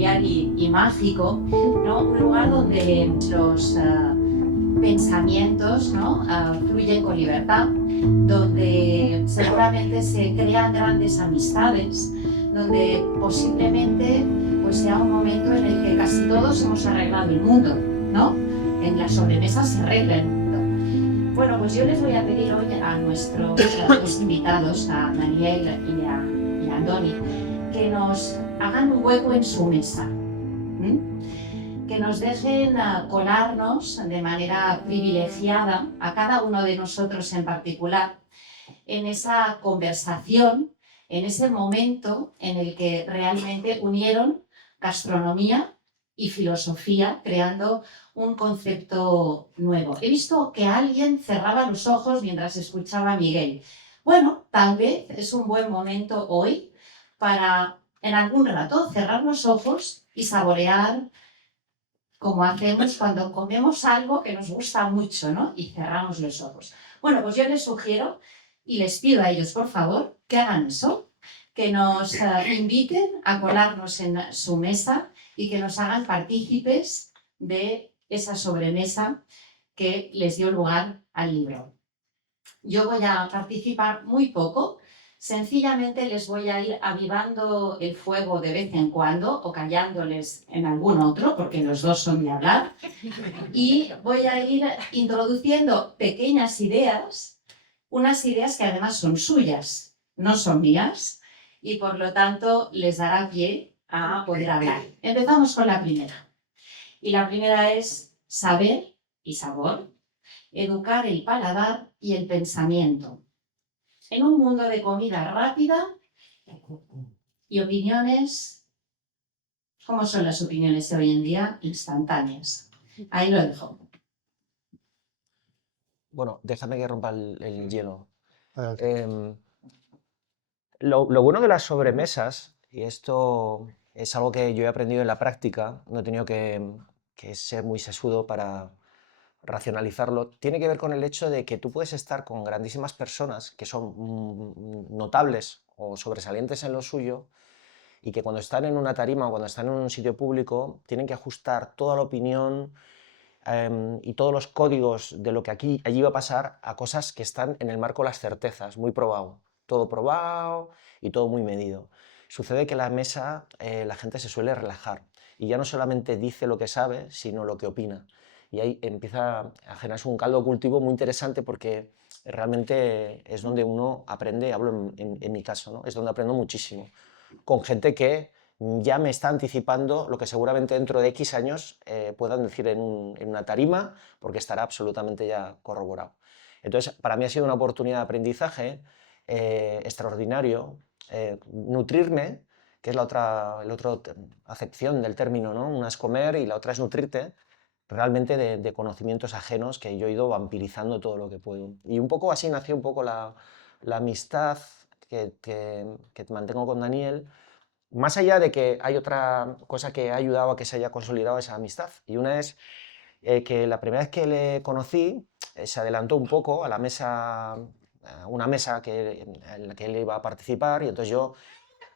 familiar y mágico, ¿no? Un lugar donde los pensamientos, ¿no? Fluyen con libertad, donde seguramente se crean grandes amistades, donde posiblemente pues, sea un momento en el que casi todos hemos arreglado el mundo, ¿no? En las sobremesas se arregla el mundo. Bueno, pues yo les voy a pedir hoy a nuestros invitados, a Daniel y a Andoni, que nos hagan un hueco en su mesa. Que nos dejen colarnos de manera privilegiada a cada uno de nosotros en particular en esa conversación, en ese momento en el que realmente unieron gastronomía y filosofía, creando un concepto nuevo. He visto que alguien cerraba los ojos mientras escuchaba a Miguel. Bueno, tal vez es un buen momento hoy para, en algún rato, cerrar los ojos y saborear como hacemos cuando comemos algo que nos gusta mucho, ¿no? Y cerramos los ojos. Bueno, pues yo les sugiero y les pido a ellos, por favor, que hagan eso, que nos inviten a colarnos en su mesa y que nos hagan partícipes de esa sobremesa que les dio lugar al libro. Yo voy a participar muy poco, sencillamente les voy a ir avivando el fuego de vez en cuando o callándoles en algún otro, porque los dos son de hablar, y voy a ir introduciendo pequeñas ideas, unas ideas que además son suyas, no son mías, y por lo tanto les dará pie a poder hablar. Empezamos con la primera. Y la primera es saber y sabor, educar el paladar y el pensamiento. En un mundo de comida rápida y opiniones, ¿cómo son las opiniones de hoy en día? Instantáneas. Ahí lo dejo. Bueno, déjame que rompa el hielo. Adelante. Lo bueno de las sobremesas, y esto es algo que yo he aprendido en la práctica, no he tenido que ser muy sesudo para racionalizarlo, tiene que ver con el hecho de que tú puedes estar con grandísimas personas que son notables o sobresalientes en lo suyo y que cuando están en una tarima o cuando están en un sitio público tienen que ajustar toda la opinión y todos los códigos de lo que allí va a pasar a cosas que están en el marco de las certezas, muy probado. Todo probado y todo muy medido. Sucede que en la mesa la gente se suele relajar y ya no solamente dice lo que sabe, sino lo que opina. Y ahí empieza a generarse un caldo de cultivo muy interesante porque realmente es donde uno aprende, hablo en mi caso, ¿no? Es donde aprendo muchísimo, con gente que ya me está anticipando lo que seguramente dentro de X años puedan decir en una tarima, porque estará absolutamente ya corroborado. Entonces, para mí ha sido una oportunidad de aprendizaje extraordinario, nutrirme, que es la otra acepción del término, ¿no? Una es comer y la otra es nutrirte, realmente de conocimientos ajenos que yo he ido vampirizando todo lo que puedo. Y un poco así nació un poco la amistad que mantengo con Daniel, más allá de que hay otra cosa que ha ayudado a que se haya consolidado esa amistad. Y una es que la primera vez que le conocí, se adelantó un poco a la mesa, a una mesa en la que él iba a participar, y entonces yo,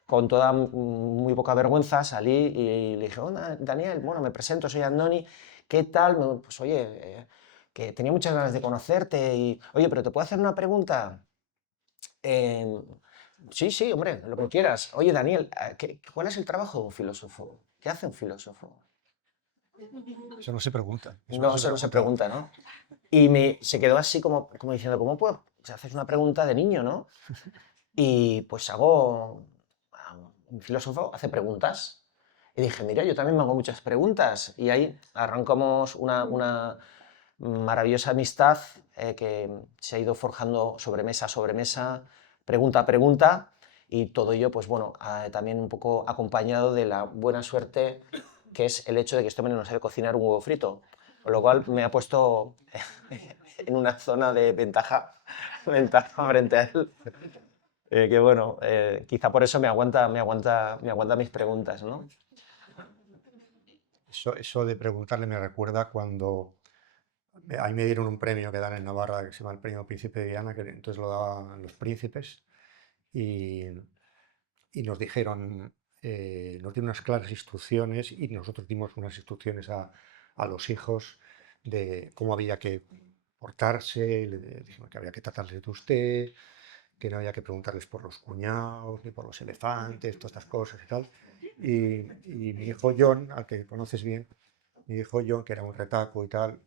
con toda muy poca vergüenza, salí y le dije: hola, Daniel, bueno, me presento, soy Andoni, ¿qué tal? Pues oye, que tenía muchas ganas de conocerte y, oye, pero ¿te puedo hacer una pregunta? Eh, sí, sí, hombre, lo que quieras. Oye, Daniel, ¿cuál es el trabajo de un filósofo? ¿Qué hace un filósofo? Eso no se pregunta. No, eso no se pregunta, ¿no? Y se quedó así como diciendo, ¿cómo puedo? O sea, haces una pregunta de niño, ¿no? Y pues un filósofo hace preguntas. Y dije, mira, yo también me hago muchas preguntas. Y ahí arrancamos una maravillosa amistad que se ha ido forjando sobremesa a sobremesa, pregunta a pregunta, y todo ello, pues bueno, también un poco acompañado de la buena suerte que es el hecho de que este hombre no sabe cocinar un huevo frito, con lo cual me ha puesto en una zona de ventaja frente a él. Que bueno, quizá por eso me aguanta mis preguntas, ¿no? Eso de preguntarle me recuerda cuando a mí me dieron un premio que dan en Navarra que se llama el Premio Príncipe de Viana, que entonces lo daban los príncipes, y, y nos dijeron, nos dio unas claras instrucciones y nosotros dimos unas instrucciones a los hijos de cómo había que portarse, le dijimos que había que tratarles de usted, que no había que preguntarles por los cuñados, ni por los elefantes, todas estas cosas y tal. Y mi hijo John, al que conoces bien, mi hijo John, que era un retaco y tal,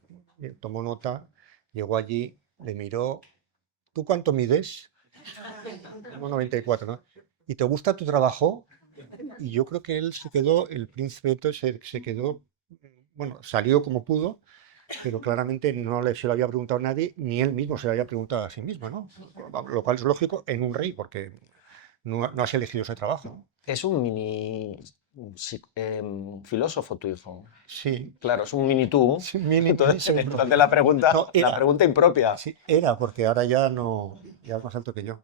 tomó nota, llegó allí, le miró, ¿tú cuánto mides? 1,94, ¿no? ¿Y te gusta tu trabajo? Y yo creo que él se quedó, el príncipe entonces se quedó, bueno, salió como pudo, pero claramente no se lo había preguntado a nadie, ni él mismo se lo había preguntado a sí mismo, ¿no? Lo cual es lógico en un rey, porque no has elegido ese trabajo. Es un mini filósofo tu hijo. Sí, Claro, es un mini tú. sí, Entonces, sí, entonces la pregunta, no, la era, pregunta impropia. sí, era, porque ahora ya no, ya es más alto que yo.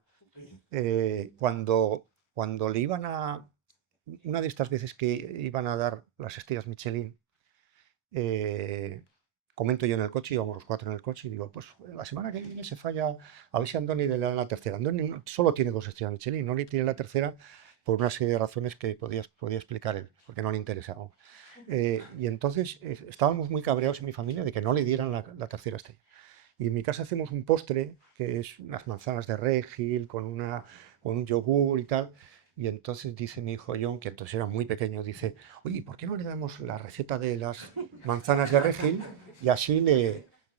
Cuando le iban a, una de estas veces que iban a dar las estrellas Michelin, eh, comento yo en el coche, íbamos los cuatro en el coche, y digo, pues la semana que viene se falla, a ver si a Andoni le dan la tercera. Andoni solo tiene 2 estrellas Michelin, no le tiene la tercera por una serie de razones que podía explicar él, porque no le interesaba. Y entonces estábamos muy cabreados en mi familia de que no le dieran la tercera estrella. Y en mi casa hacemos un postre que es unas manzanas de Regil con un yogur y tal. Y entonces dice mi hijo John, que entonces era muy pequeño, dice, oye, ¿por qué no le damos la receta de las manzanas de Regil? Y así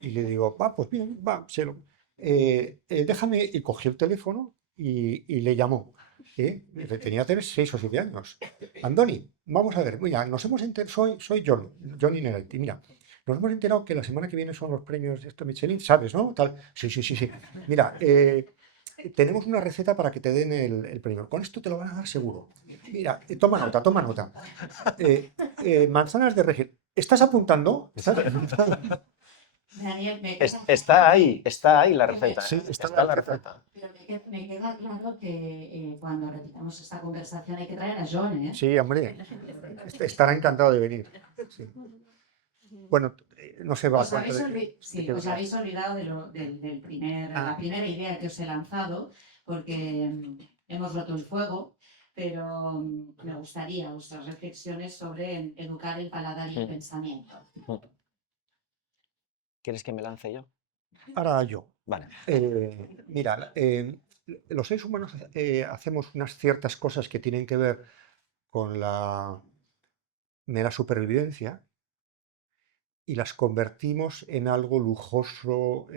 y le digo, va, pues bien, va, déjame, y cogió el teléfono y le llamó. Tenía 6 o 7 años. Andoni, vamos a ver, mira, nos hemos enterado, soy Johnny Neretti, mira, nos hemos enterado que la semana que viene son los premios de esto Michelin, ¿sabes, no? Tal. Sí, sí, sí, sí. Mira, tenemos una receta para que te den el premio. Con esto te lo van a dar seguro. Mira, toma nota, toma nota. Manzanas de Regil. ¿Estás apuntando? Daniel, Está ahí la receta. Sí, Está la receta. pero me queda claro que cuando repitamos esta conversación hay que traer a John, ¿eh? Sí, hombre. Estará encantado de venir. Sí. Bueno, no se va Os habéis, os habéis olvidado del la primera idea que os he lanzado, porque hemos roto el fuego, pero me gustaría vuestras reflexiones sobre educar el paladar y el pensamiento. ¿Quieres que me lance yo? Ahora yo. Vale. Mira, los seres humanos hacemos unas ciertas cosas que tienen que ver con la mera supervivencia y las convertimos en algo lujoso,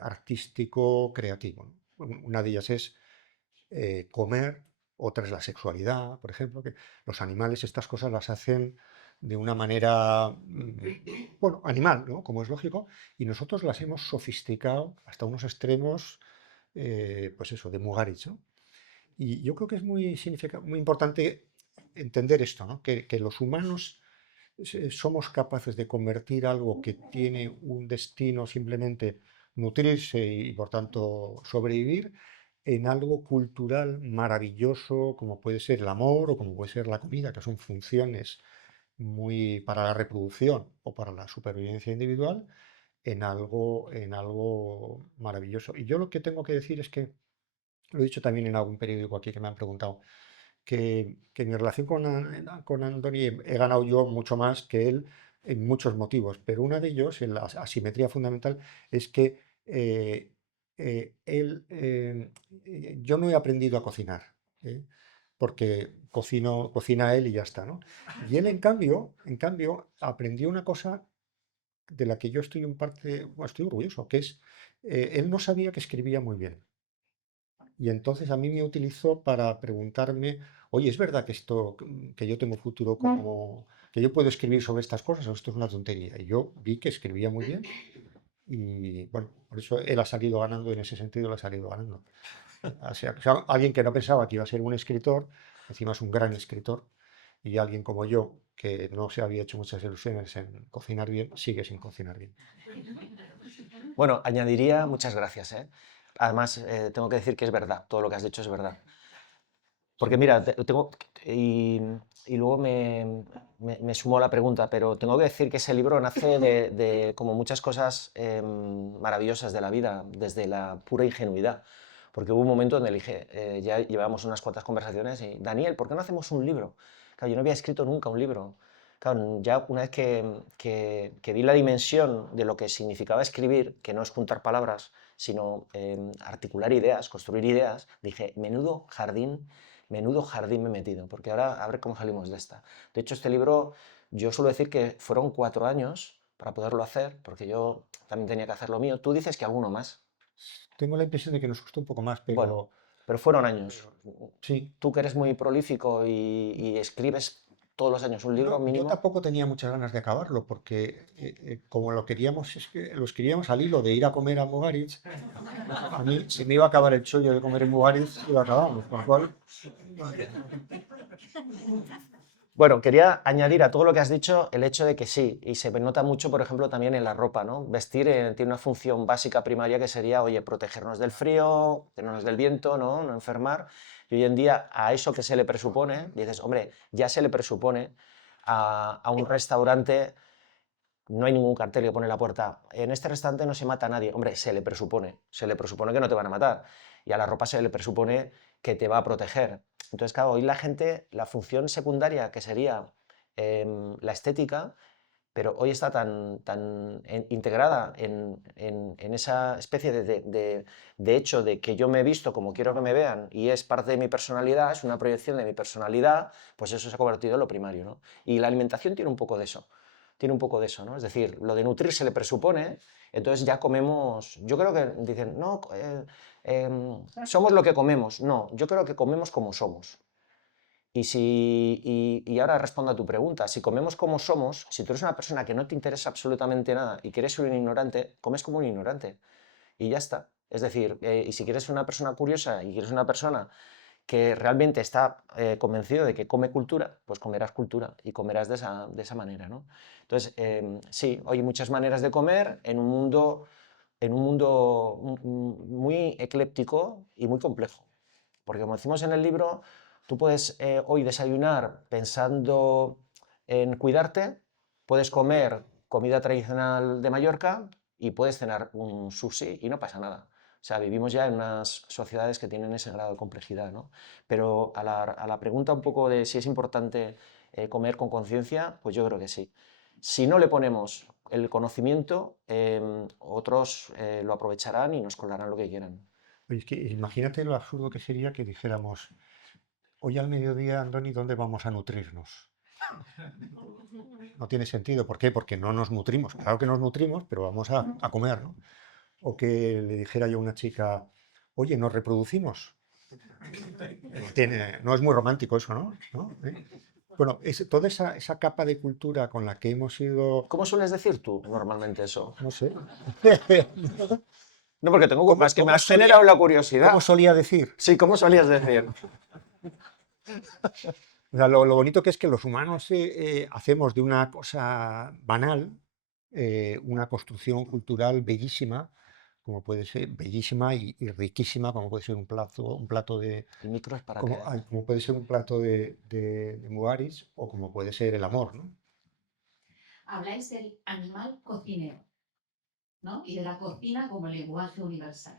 artístico, creativo, ¿no? Una de ellas es comer, otra es la sexualidad, por ejemplo, que los animales estas cosas las hacen de una manera, bueno, animal, ¿no? Como es lógico, y nosotros las hemos sofisticado hasta unos extremos, pues eso, de Mugarich, ¿no? Y yo creo que es muy importante entender esto, ¿no? Que los humanos somos capaces de convertir algo que tiene un destino simplemente nutrirse y por tanto sobrevivir en algo cultural maravilloso como puede ser el amor o como puede ser la comida, que son funciones muy para la reproducción o para la supervivencia individual, en algo maravilloso. Y yo lo que tengo que decir es que, lo he dicho también en algún periódico aquí que me han preguntado, que en mi relación con Anthony he ganado yo mucho más que él en muchos motivos, pero uno de ellos, en la asimetría fundamental, es que yo no he aprendido a cocinar, ¿eh? Porque cocina él y ya está, ¿no? Y él, en cambio, aprendió una cosa de la que yo estoy bueno, estoy orgulloso, que es, él no sabía que escribía muy bien. Y entonces a mí me utilizó para preguntarme, oye, ¿es verdad que que yo tengo futuro que yo puedo escribir sobre estas cosas o esto es una tontería? Y yo vi que escribía muy bien y bueno, por eso él ha salido ganando, en ese sentido él ha salido ganando. O sea, alguien que no pensaba que iba a ser un escritor, encima es un gran escritor, y alguien como yo, que no se había hecho muchas ilusiones en cocinar bien, sigue sin cocinar bien. Bueno, añadiría muchas gracias, ¿eh? Además, tengo que decir que es verdad, todo lo que has dicho es verdad. Porque mira, y luego me sumó la pregunta, pero tengo que decir que ese libro nace de como muchas cosas maravillosas de la vida, desde la pura ingenuidad. Porque hubo un momento donde le dije, ya llevábamos unas cuantas conversaciones y, Daniel, ¿por qué no hacemos un libro? Claro, yo no había escrito nunca un libro. Claro, ya una vez que vi la dimensión de lo que significaba escribir, que no es juntar palabras, sino articular ideas, construir ideas, dije, menudo jardín me he metido, porque ahora a ver cómo salimos de esta. De hecho, este libro, yo suelo decir que fueron 4 años para poderlo hacer, porque yo también tenía que hacer lo mío. Tú dices que alguno más. Tengo la impresión de que nos costó un poco más, Bueno, pero fueron años. sí. Tú que eres muy prolífico y escribes todos los años un libro Yo mínimo. tampoco tenía muchas ganas de acabarlo, porque como lo queríamos, es que lo escribíamos al hilo de ir a comer a Mugaritz, a mí se me iba a acabar el chollo de comer en Mugaritz y lo acabamos, con lo cual... Bueno, quería añadir a todo lo que has dicho el hecho de que sí, y se nota mucho, por ejemplo, también en la ropa, ¿no? Vestir tiene una función básica primaria que sería, oye, protegernos del frío, protegernos del viento, ¿no? No enfermar. Y hoy en día a eso que se le presupone, dices, hombre, ya se le presupone a un restaurante, no hay ningún cartel que pone en la puerta, en este restaurante no se mata a nadie. Hombre, se le presupone que no te van a matar. Y a la ropa se le presupone que te va a proteger. Entonces, claro, hoy la gente, la función secundaria que sería la estética, pero hoy está tan integrada en esa especie de hecho de que yo me he visto como quiero que me vean y es parte de mi personalidad, es una proyección de mi personalidad, pues eso se ha convertido en lo primario, ¿no? Y la alimentación tiene un poco de eso, ¿no? Es decir, lo de nutrir se le presupone, entonces ya comemos, yo creo que dicen, no, somos lo que comemos, no, yo creo que comemos como somos. Y ahora respondo a tu pregunta. Si comemos como somos, si tú eres una persona que no te interesa absolutamente nada y quieres ser un ignorante, comes como un ignorante. Y ya está. Es decir, y si quieres ser una persona curiosa y quieres una persona que realmente está convencido de que come cultura, pues comerás cultura y comerás de esa manera, ¿no? Entonces, sí, hay muchas maneras de comer en un mundo muy ecléptico y muy complejo. Porque como decimos en el libro, tú puedes hoy desayunar pensando en cuidarte, puedes comer comida tradicional de Mallorca y puedes cenar un sushi y no pasa nada. O sea, vivimos ya en unas sociedades que tienen ese grado de complejidad, ¿no? Pero a la pregunta un poco de si es importante comer con conciencia, pues yo creo que sí. Si no le ponemos el conocimiento, otros lo aprovecharán y nos colarán lo que quieran. Oye, es que imagínate lo absurdo que sería que dijéramos, hoy al mediodía, Andoni, ¿dónde vamos a nutrirnos? No tiene sentido. ¿Por qué? Porque no nos nutrimos. Claro que nos nutrimos, pero vamos a comer, ¿no? O que le dijera yo a una chica, oye, ¿nos reproducimos? No es muy romántico eso, ¿no? ¿No? ¿Eh? Bueno, toda esa capa de cultura con la que hemos ido, ¿Cómo sueles decir tú normalmente eso? no sé, No, porque tengo ¿Cómo- más que me cómo has generado la ¿cómo curiosidad. solía decir? Sí, ¿cómo solías decir? O sea, lo bonito que es que los humanos hacemos de una cosa banal una construcción cultural bellísima, como puede ser bellísima y riquísima, como puede ser un plato de, El micro es para que... como puede ser un plato de Mugaritz o como puede ser el amor, ¿no? Habláis del animal cocinero, ¿no? Y de la cocina como lenguaje universal.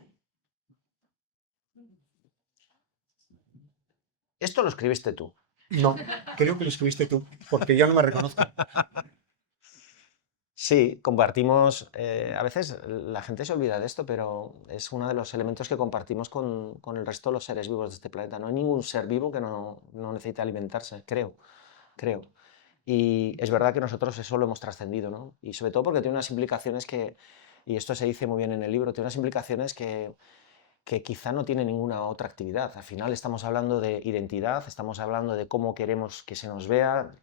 Esto lo escribiste tú. No, creo que lo escribiste tú, porque yo no me reconozco. Sí, compartimos, a veces la gente se olvida de esto, pero es uno de los elementos que compartimos con el resto de los seres vivos de este planeta. No hay ningún ser vivo que no necesite alimentarse, creo. Y es verdad que nosotros eso lo hemos trascendido, ¿no? Y sobre todo porque tiene unas implicaciones que, y esto se dice muy bien en el libro, tiene unas implicaciones que quizá no tiene ninguna otra actividad. Al final estamos hablando de identidad, estamos hablando de cómo queremos que se nos vea,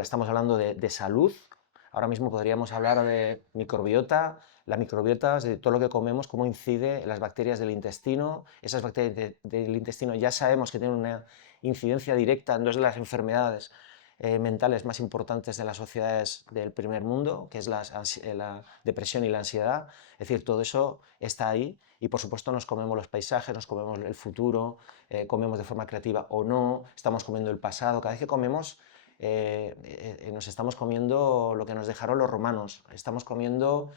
estamos hablando de salud. Ahora mismo podríamos hablar de microbiota. La microbiota es de todo lo que comemos, cómo incide en las bacterias del intestino. Esas bacterias del intestino ya sabemos que tienen una incidencia directa en dos de las enfermedades mentales más importantes de las sociedades del primer mundo, que es la depresión y la ansiedad. Es decir, todo eso está ahí y por supuesto nos comemos los paisajes, nos comemos el futuro, comemos de forma creativa o no, estamos comiendo el pasado. Cada vez que comemos nos estamos comiendo lo que nos dejaron los romanos, estamos comiendo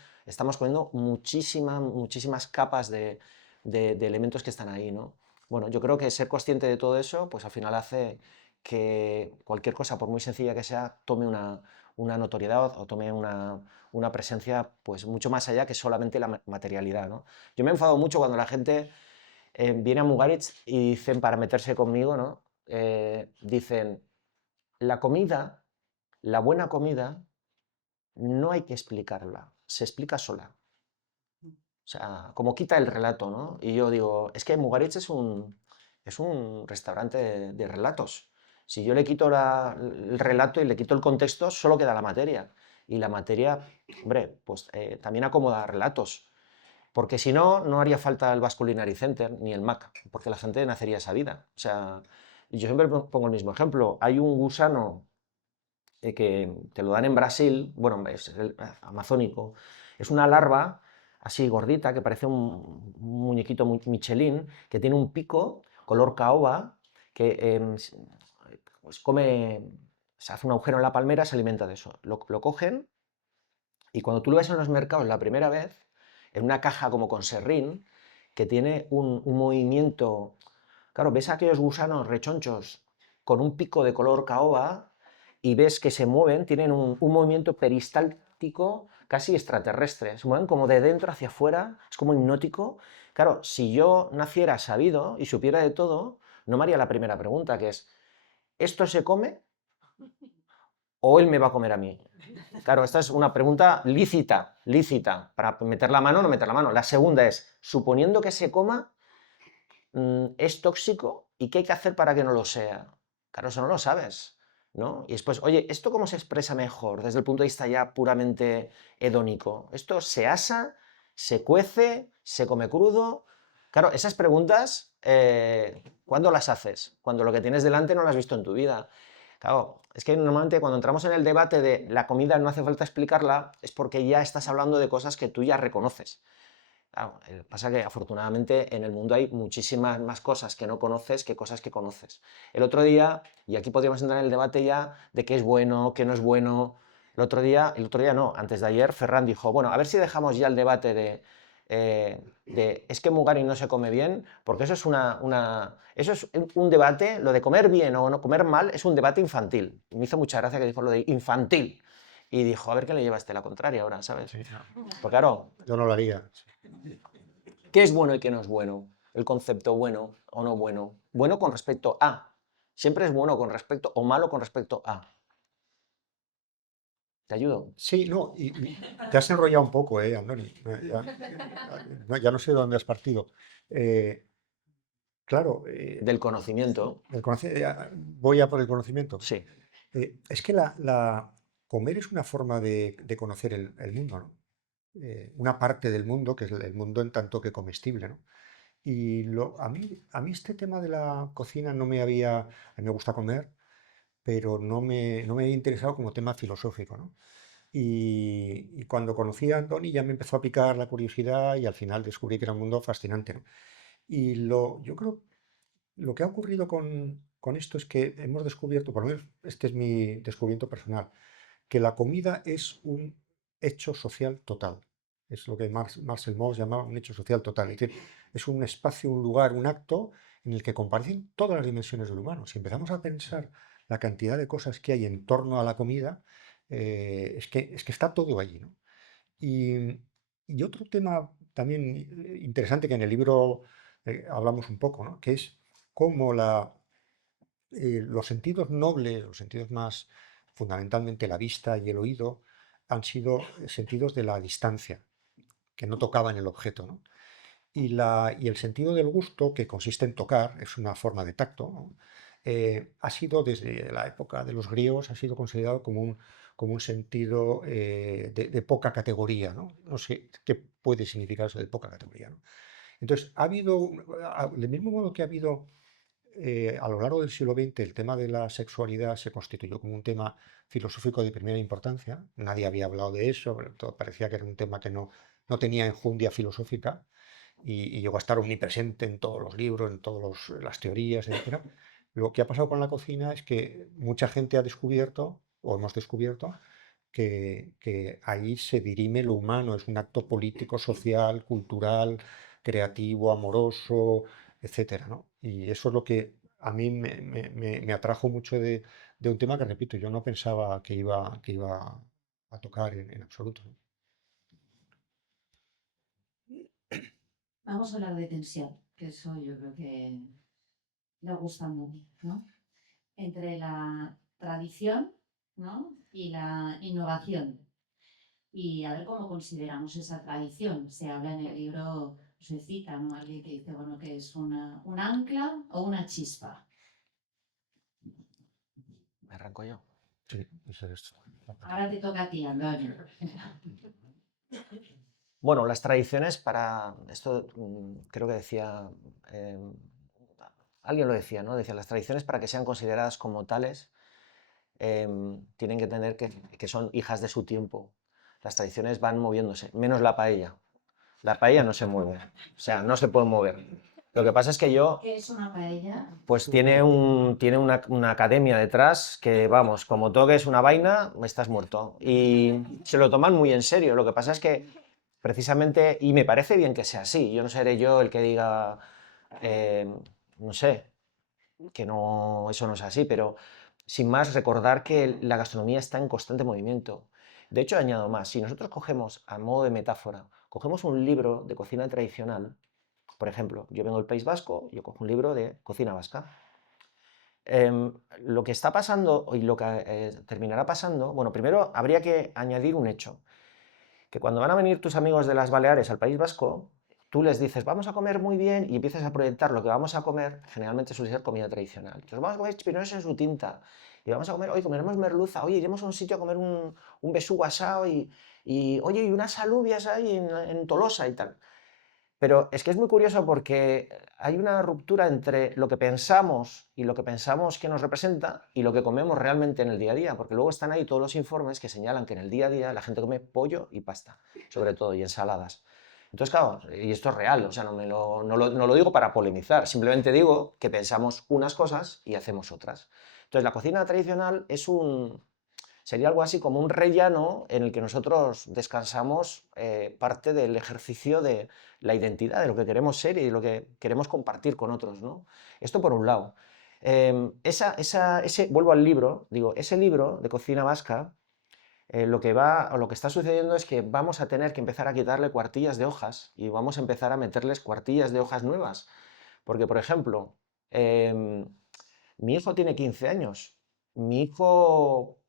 muchísimas capas de elementos que están ahí, ¿no? Bueno, yo creo que ser consciente de todo eso, pues al final hace que cualquier cosa, por muy sencilla que sea, tome una notoriedad o tome una presencia pues mucho más allá que solamente la materialidad, ¿no? Yo me he enfadado mucho cuando la gente viene a Mugaritz y dicen, para meterse conmigo, ¿no? Dicen, la comida, la buena comida, no hay que explicarla, se explica sola. O sea, como quita el relato, ¿no? Y yo digo, es que Mugaritz es un restaurante de relatos. Si yo le quito el relato y le quito el contexto, solo queda la materia. Y la materia, hombre, pues también acomoda relatos. Porque si no, no haría falta el Basque Culinary Center ni el MAC, porque la gente nacería esa vida. O sea, yo siempre pongo el mismo ejemplo. Hay un gusano que te lo dan en Brasil, bueno, es amazónico, es una larva así gordita que parece un muñequito Michelin, que tiene un pico color caoba, que pues se hace un agujero en la palmera, se alimenta de eso. Lo cogen y cuando tú lo ves en los mercados la primera vez, en una caja como con serrín, que tiene un movimiento. Claro, ves a aquellos gusanos rechonchos con un pico de color caoba y ves que se mueven, tienen un movimiento peristáltico casi extraterrestre, se mueven como de dentro hacia afuera, es como hipnótico. Claro, si yo naciera sabido y supiera de todo, no me haría la primera pregunta, que es, ¿esto se come o él me va a comer a mí? Claro, esta es una pregunta lícita, para meter la mano o no meter la mano. La segunda es, suponiendo que se coma, ¿es tóxico? ¿Y qué hay que hacer para que no lo sea? Claro, eso no lo sabes, ¿no? Y después, oye, ¿esto cómo se expresa mejor desde el punto de vista ya puramente hedónico? ¿Esto se asa, se cuece, se come crudo? Claro, esas preguntas, ¿cuándo las haces? Cuando lo que tienes delante no lo has visto en tu vida. Claro, es que normalmente cuando entramos en el debate de la comida no hace falta explicarla, es porque ya estás hablando de cosas que tú ya reconoces. Claro, pasa que afortunadamente en el mundo hay muchísimas más cosas que no conoces que cosas que conoces. El otro día, y aquí podríamos entrar en el debate ya de qué es bueno, qué no es bueno, el otro día no, antes de ayer, Ferran dijo, bueno, a ver si dejamos ya el debate de es que Mugari no se come bien, porque eso es eso es un debate, lo de comer bien o no comer mal es un debate infantil. Me hizo mucha gracia que dijo lo de infantil. Y dijo, a ver qué le lleva la contraria ahora, ¿sabes? Sí, no, Porque claro, yo no lo haría. ¿qué es bueno y qué no es bueno? El concepto bueno o no bueno. Bueno con respecto a. Siempre es bueno con respecto o malo con respecto a. ¿Te ayudo? Sí, no, y te has enrollado un poco, Andoni. Ya no sé de dónde has partido. Eh, claro, Del conocimiento. voy a por el conocimiento. Sí. Es que comer es una forma de conocer el mundo, ¿no? Una parte del mundo, que es el mundo en tanto que comestible, ¿no? Y a mí este tema de la cocina no me había, a mí me gusta comer, pero no me había interesado como tema filosófico, ¿no? Y cuando conocí a Andoni ya me empezó a picar la curiosidad y al final descubrí que era un mundo fascinante, ¿no? Y yo creo, lo que ha ocurrido con esto es que hemos descubierto, por lo menos este es mi descubrimiento personal, que la comida es un hecho social total. Es lo que Marcel Mauss llamaba un hecho social total. Es decir, es un espacio, un lugar, un acto en el que comparecen todas las dimensiones del humano. Si empezamos a pensar la cantidad de cosas que hay en torno a la comida, es que está todo allí, ¿no? Y, y otro tema también interesante que en el libro hablamos un poco, ¿no? Que es cómo los sentidos nobles, los sentidos más fundamentalmente la vista y el oído, han sido sentidos de la distancia, que no tocaban el objeto, ¿no? Y el sentido del gusto, que consiste en tocar, es una forma de tacto, ¿no? Ha sido desde la época de los griegos, ha sido considerado como un sentido de poca categoría, ¿no? No sé qué puede significar eso de poca categoría, ¿no? Entonces, del mismo modo que ha habido a lo largo del siglo XX el tema de la sexualidad se constituyó como un tema filosófico de primera importancia. Nadie había hablado de eso, pero todo parecía que era un tema que no tenía enjundia filosófica y llegó a estar omnipresente en todos los libros, en todas las teorías, etc. Lo que ha pasado con la cocina es que mucha gente ha descubierto, o hemos descubierto, que ahí se dirime lo humano, es un acto político, social, cultural, creativo, amoroso, etcétera, ¿no? Y eso es lo que a mí me atrajo mucho de un tema que, repito, yo no pensaba que iba a tocar en absoluto, ¿no? Vamos a hablar de tensión, que eso yo creo que le gusta mucho, ¿no? Entre la tradición, ¿no? Y la innovación. Y a ver cómo consideramos esa tradición. Se habla en el libro, se cita, ¿no? Alguien que dice, bueno, que es un ancla o una chispa. Me arranco yo. Sí, eso es. Ahora te toca a ti, Antonio. Bueno, las tradiciones para esto creo que decía alguien lo decía, ¿no? Decía las tradiciones para que sean consideradas como tales tienen que entender que son hijas de su tiempo. Las tradiciones van moviéndose, menos la paella. La paella no se mueve, o sea, no se puede mover. Lo que pasa es que yo, ¿Qué es una paella? pues tiene una academia detrás que, vamos, como toques una vaina, estás muerto. Y se lo toman muy en serio. Lo que pasa es que, precisamente, y me parece bien que sea así, yo no seré yo el que diga, eh, no sé, que no, eso no es así, pero sin más recordar que la gastronomía está en constante movimiento. De hecho, añado más, si nosotros cogemos, a modo de metáfora, cogemos un libro de cocina tradicional, por ejemplo, yo vengo del País Vasco, yo cojo un libro de cocina vasca. Lo que está pasando y lo que terminará pasando, bueno, primero habría que añadir un hecho, que cuando van a venir tus amigos de las Baleares al País Vasco, tú les dices, vamos a comer muy bien, y empiezas a proyectar lo que vamos a comer, generalmente suele ser comida tradicional. Entonces vamos a comer chipirons en su tinta, y vamos a comer, hoy comeremos merluza, oye, iremos a un sitio a comer un besugo asado, oye, y unas alubias ahí en Tolosa y tal. Pero es que es muy curioso porque hay una ruptura entre lo que pensamos y lo que pensamos que nos representa y lo que comemos realmente en el día a día, porque luego están ahí todos los informes que señalan que en el día a día la gente come pollo y pasta, sobre todo, y ensaladas. Entonces, claro, y esto es real, o sea, no lo digo para polemizar, simplemente digo que pensamos unas cosas y hacemos otras. Entonces, la cocina tradicional sería algo así como un rellano en el que nosotros descansamos parte del ejercicio de la identidad, de lo que queremos ser y de lo que queremos compartir con otros, ¿no? Esto por un lado. Vuelvo al libro, digo, ese libro de cocina vasca, lo que está sucediendo es que vamos a tener que empezar a quitarle cuartillas de hojas y vamos a empezar a meterles cuartillas de hojas nuevas. Porque, por ejemplo, mi hijo tiene 15 años. Mi hijo,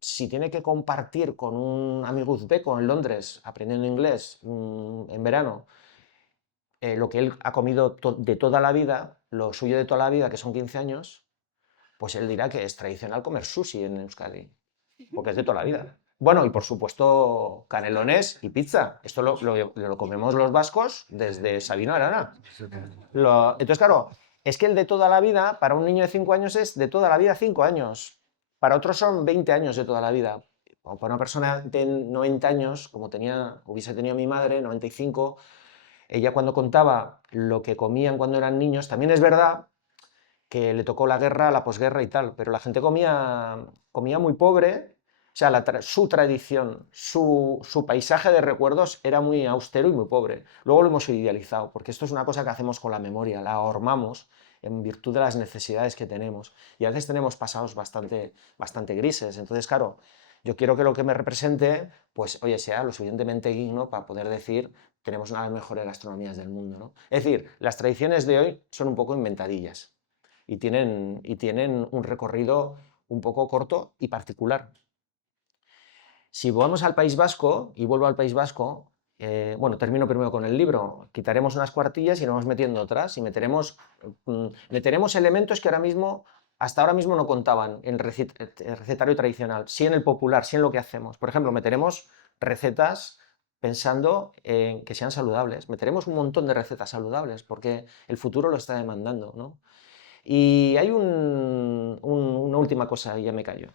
si tiene que compartir con un amigo uzbeco en Londres, aprendiendo inglés en verano, lo que él ha comido de toda la vida, lo suyo de toda la vida, que son 15 años, pues él dirá que es tradicional comer sushi en Euskadi, porque es de toda la vida. Bueno, y por supuesto, canelones y pizza. Esto lo comemos los vascos desde Sabino Arana. Entonces, claro, es que el de toda la vida, para un niño de 5 años es de toda la vida 5 años. Para otros son 20 años de toda la vida. O para una persona de 90 años, como hubiese tenido mi madre, 95, ella cuando contaba lo que comían cuando eran niños, también es verdad que le tocó la guerra, la posguerra y tal, pero la gente comía muy pobre, o sea, su tradición, su paisaje de recuerdos era muy austero y muy pobre. Luego lo hemos idealizado, porque esto es una cosa que hacemos con la memoria, la ahormamos en virtud de las necesidades que tenemos. Y a veces tenemos pasados bastante grises. Entonces, claro, yo quiero que lo que me represente, pues, oye, sea lo suficientemente digno para poder decir tenemos una de las mejores gastronomías del mundo, ¿no? Es decir, las tradiciones de hoy son un poco inventadillas y tienen un recorrido un poco corto y particular. Si vamos al País Vasco, y vuelvo al País Vasco, bueno, termino primero con el libro, quitaremos unas cuartillas y vamos metiendo otras, y meteremos elementos que hasta ahora mismo no contaban en el recetario tradicional, sí en el popular, sí en lo que hacemos. Por ejemplo, meteremos recetas pensando en que sean saludables, meteremos un montón de recetas saludables, porque el futuro lo está demandando, ¿no? Y hay una última cosa, y ya me callo.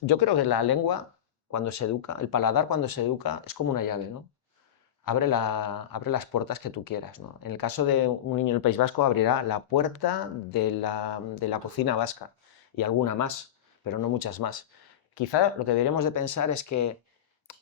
Yo creo que la lengua, cuando se educa, el paladar cuando se educa, es como una llave, ¿no? Abre las puertas que tú quieras, ¿no? En el caso de un niño del País Vasco, abrirá la puerta de la cocina vasca y alguna más, pero no muchas más. Quizá lo que deberíamos de pensar es que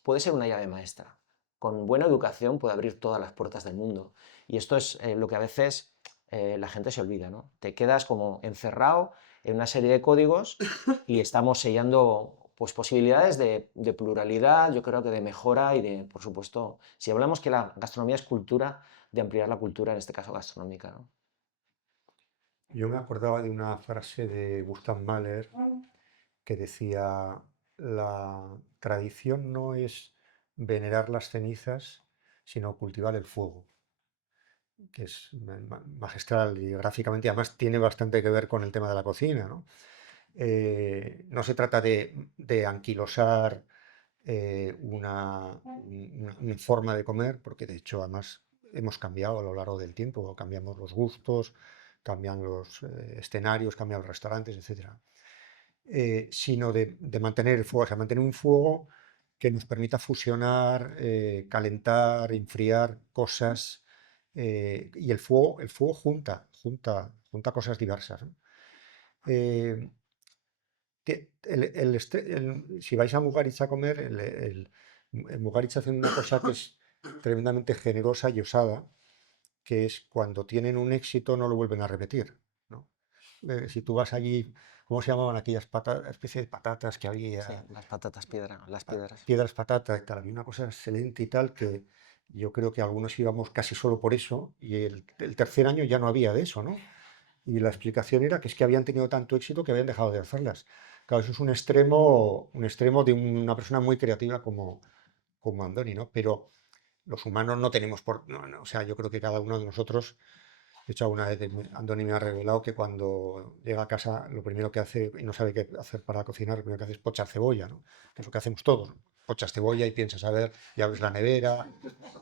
puede ser una llave maestra. con buena educación puede abrir todas las puertas del mundo. Y esto es lo que a veces la gente se olvida, ¿no? Te quedas como encerrado en una serie de códigos y estamos sellando pues, posibilidades de pluralidad, yo creo que de mejora y de, por supuesto, si hablamos que la gastronomía es cultura, de ampliar la cultura, en este caso gastronómica, ¿no? Yo me acordaba de una frase de Gustav Mahler que decía, la tradición no es venerar las cenizas, sino cultivar el fuego, que es magistral y gráficamente además tiene bastante que ver con el tema de la cocina, ¿no? No se trata de anquilosar una forma de comer, porque de hecho además hemos cambiado a lo largo del tiempo, cambiamos los gustos, cambian los escenarios, cambian los restaurantes, etcétera. Sino de mantener el fuego, o sea, mantener un fuego que nos permita fusionar, calentar, enfriar cosas. Y el fuego junta cosas diversas, ¿no? Eh, si vais a Mugaritz a comer, en Mugaritz hacen una cosa que es tremendamente generosa y osada, que es cuando tienen un éxito no lo vuelven a repetir, ¿no? Si tú vas allí, ¿cómo se llamaban aquellas especie de patatas que había? Sí, las patatas piedra, las piedras. Piedras patata y tal, había una cosa excelente y tal que yo creo que algunos íbamos casi solo por eso y el tercer año ya no había de eso, ¿no? Y la explicación era que es que habían tenido tanto éxito que habían dejado de hacerlas. Claro, eso es un extremo de una persona muy creativa como Andoni, ¿no? Pero los humanos no tenemos o sea, yo creo que cada uno de nosotros, de hecho, alguna vez Andoni me ha revelado que cuando llega a casa lo primero que hace y no sabe qué hacer para cocinar, lo primero que hace es pochar cebolla, ¿no? Que es lo que hacemos todos, ¿no? Pochas cebolla y piensas, a ver, y abres la nevera,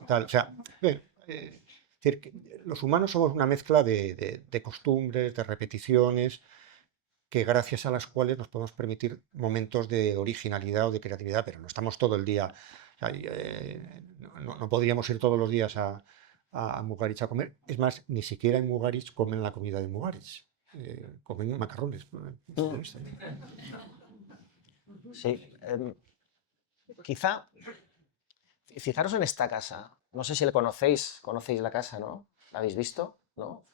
tal. O sea, bien, es decir, que los humanos somos una mezcla de costumbres, de repeticiones, que gracias a las cuales nos podemos permitir momentos de originalidad o de creatividad, pero no estamos todo el día, o sea, no podríamos ir todos los días a Mugaritz a comer. Es más, ni siquiera en Mugaritz comen la comida de Mugaritz. Comen macarrones. Sí, quizá, fijaros en esta casa, no sé si la conocéis la casa, ¿no? ¿La habéis visto? ¿No?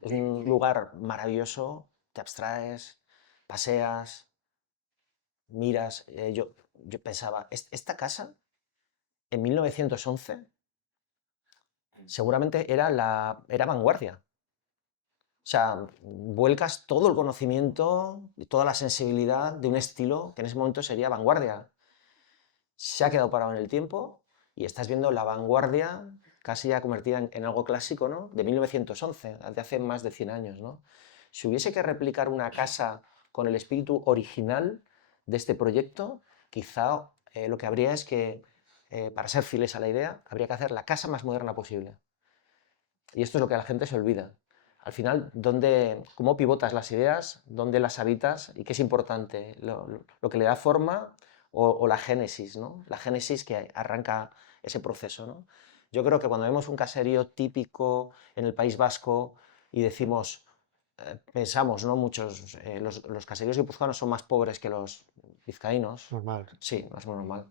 Es un lugar maravilloso, te abstraes, paseas, miras. Yo pensaba, esta casa en 1911 seguramente era vanguardia. O sea, vuelcas todo el conocimiento y toda la sensibilidad de un estilo que en ese momento sería vanguardia. Se ha quedado parado en el tiempo y estás viendo la vanguardia casi ya convertida en algo clásico, ¿no? De 1911, de hace más de 100 años, ¿no? Si hubiese que replicar una casa con el espíritu original de este proyecto, quizá lo que habría es que, para ser fieles a la idea, habría que hacer la casa más moderna posible. Y esto es lo que la gente se olvida. Al final, ¿cómo pivotas las ideas? ¿Dónde las habitas? ¿Y qué es importante? ¿Lo que le da forma o la génesis, ¿no? La génesis que arranca ese proceso, ¿no? Yo creo que cuando vemos un caserío típico en el País Vasco y decimos, pensamos, ¿no? Muchos, los caseríos guipuzcoanos son más pobres que los vizcaínos. Normal. Sí, no es muy normal.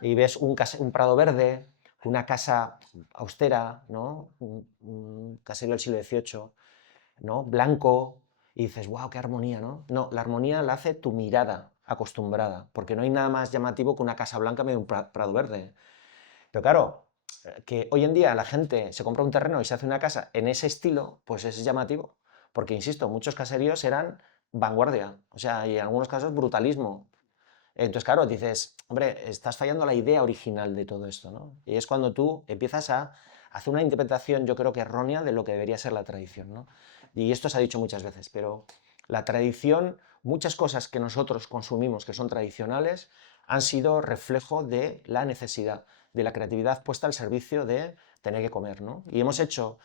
Y ves un prado verde, una casa austera, ¿no? Un caserío del siglo XVIII, ¿no? Blanco, y dices, wow, qué armonía, ¿no? No, la armonía la hace tu mirada acostumbrada, porque no hay nada más llamativo que una casa blanca medio un prado verde. Pero claro, que hoy en día la gente se compra un terreno y se hace una casa en ese estilo, pues es llamativo, porque insisto, muchos caseríos eran vanguardia, o sea, y en algunos casos brutalismo. Entonces, claro, dices, hombre, estás fallando la idea original de todo esto, ¿no? Y es cuando tú empiezas a hacer una interpretación, yo creo que errónea, de lo que debería ser la tradición, ¿no? Y esto se ha dicho muchas veces, pero la tradición, muchas cosas que nosotros consumimos que son tradicionales, han sido reflejo de la necesidad, de la creatividad puesta al servicio de tener que comer, ¿no? Y hemos hecho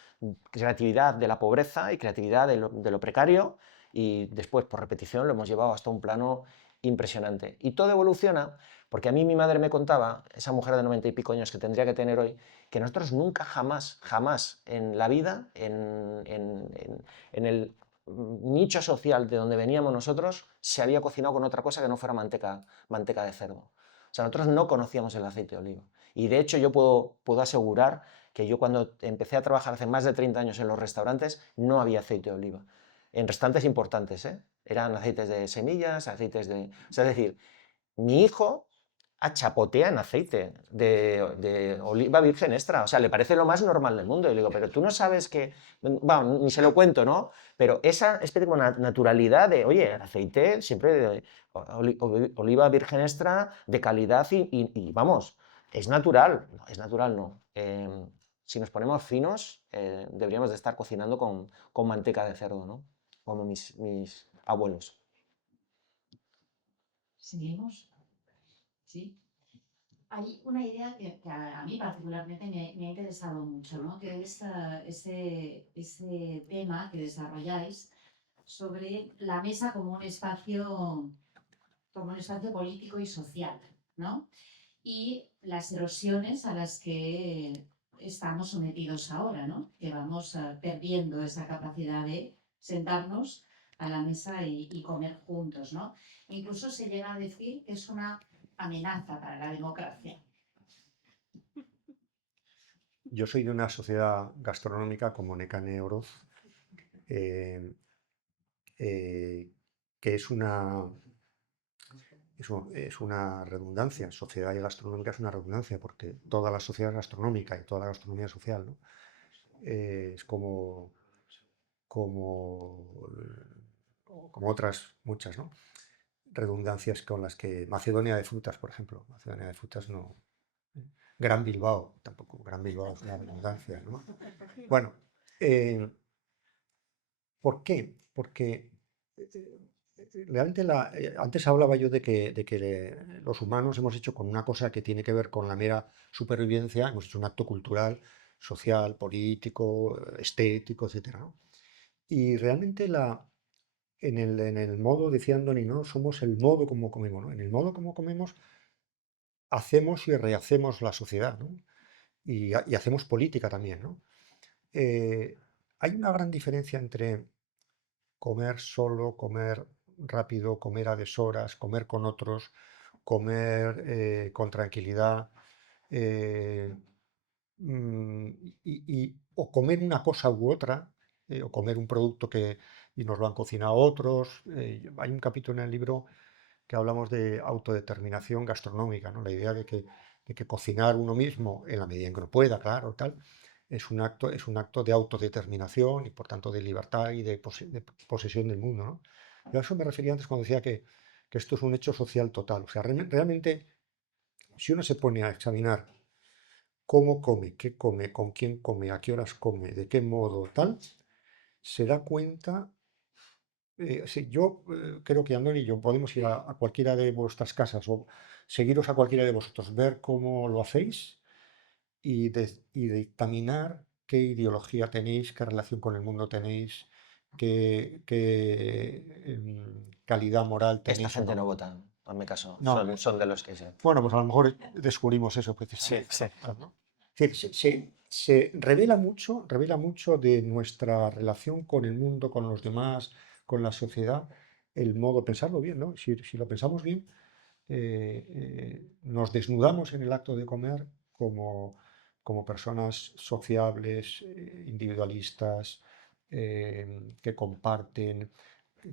creatividad de la pobreza y creatividad de lo precario, y después, por repetición, lo hemos llevado hasta un plano impresionante. Y todo evoluciona porque a mí mi madre me contaba, esa mujer de 90 y pico años que tendría que tener hoy, que nosotros nunca, jamás en la vida, en el nicho social de donde veníamos nosotros, se había cocinado con otra cosa que no fuera manteca de cerdo. O sea, nosotros no conocíamos el aceite de oliva. Y de hecho yo puedo asegurar que yo cuando empecé a trabajar hace más de 30 años en los restaurantes no había aceite de oliva. En restaurantes importantes, ¿eh? Eran aceites de semillas, aceites de... O sea, es decir, mi hijo chapotea en aceite de oliva virgen extra. O sea, le parece lo más normal del mundo. Y le digo, pero tú no sabes que... Bueno, ni se lo cuento, ¿no? Pero esa especie de naturalidad de, oye, el aceite siempre de oliva virgen extra, de calidad vamos, es natural. No, es natural, no. Si nos ponemos finos, deberíamos de estar cocinando con manteca de cerdo, ¿no? Como mis abuelos. ¿Seguimos? Sí. Hay una idea que a mí particularmente me ha interesado mucho, ¿no? Que es ese tema que desarrolláis sobre la mesa como un espacio político y social, ¿no? Y las erosiones a las que estamos sometidos ahora, ¿no? Que vamos perdiendo esa capacidad de sentarnos a la mesa y comer juntos, ¿no? Incluso se llega a decir que es una amenaza para la democracia. Yo soy de una sociedad gastronómica como Nekane Oroz, eh, que es una redundancia. Sociedad y gastronómica es una redundancia porque toda la sociedad es gastronómica y toda la gastronomía es social, ¿no? Es como, como otras muchas, ¿no? Redundancias con las que Macedonia de Frutas, por ejemplo. Macedonia de Frutas no. Gran Bilbao, tampoco. Gran Bilbao es una redundancia, ¿no? Bueno, ¿por qué? Porque realmente antes hablaba yo de que los humanos hemos hecho con una cosa que tiene que ver con la mera supervivencia, hemos hecho un acto cultural, social, político, estético, etcétera, ¿no? Y realmente en el modo, decía Andoni, ¿no? Somos el modo como comemos, ¿no? En el modo como comemos hacemos y rehacemos la sociedad, ¿no? Y hacemos política también, ¿no? Hay una gran diferencia entre comer solo, comer rápido, comer a deshoras, comer con otros, comer con tranquilidad, eh, mm, o comer una cosa u otra, o comer un producto y nos lo han cocinado otros. Hay un capítulo en el libro que hablamos de autodeterminación gastronómica, ¿no? La idea de que cocinar uno mismo, en la medida en que uno pueda, claro, tal, es un acto de autodeterminación y por tanto de libertad y de posesión del mundo, ¿no? Yo a eso me refería antes cuando decía que esto es un hecho social total. O sea, realmente, si uno se pone a examinar cómo come, qué come, con quién come, a qué horas come, de qué modo, tal, se da cuenta. Sí, yo creo que Andoni y yo podemos ir a cualquiera de vuestras casas o seguiros a cualquiera de vosotros, ver cómo lo hacéis y dictaminar qué ideología tenéis, qué relación con el mundo tenéis, qué calidad moral Esta tenéis o gente no. no vota, hazme caso, No, son de los que sé. bueno, pues a lo mejor descubrimos eso Sí, precisamente, sí. ¿no? Es decir, se revela mucho de nuestra relación con el mundo, con los demás, con la sociedad, el modo de pensarlo bien, ¿no? Si lo pensamos bien, nos desnudamos en el acto de comer como personas sociables, individualistas, que comparten,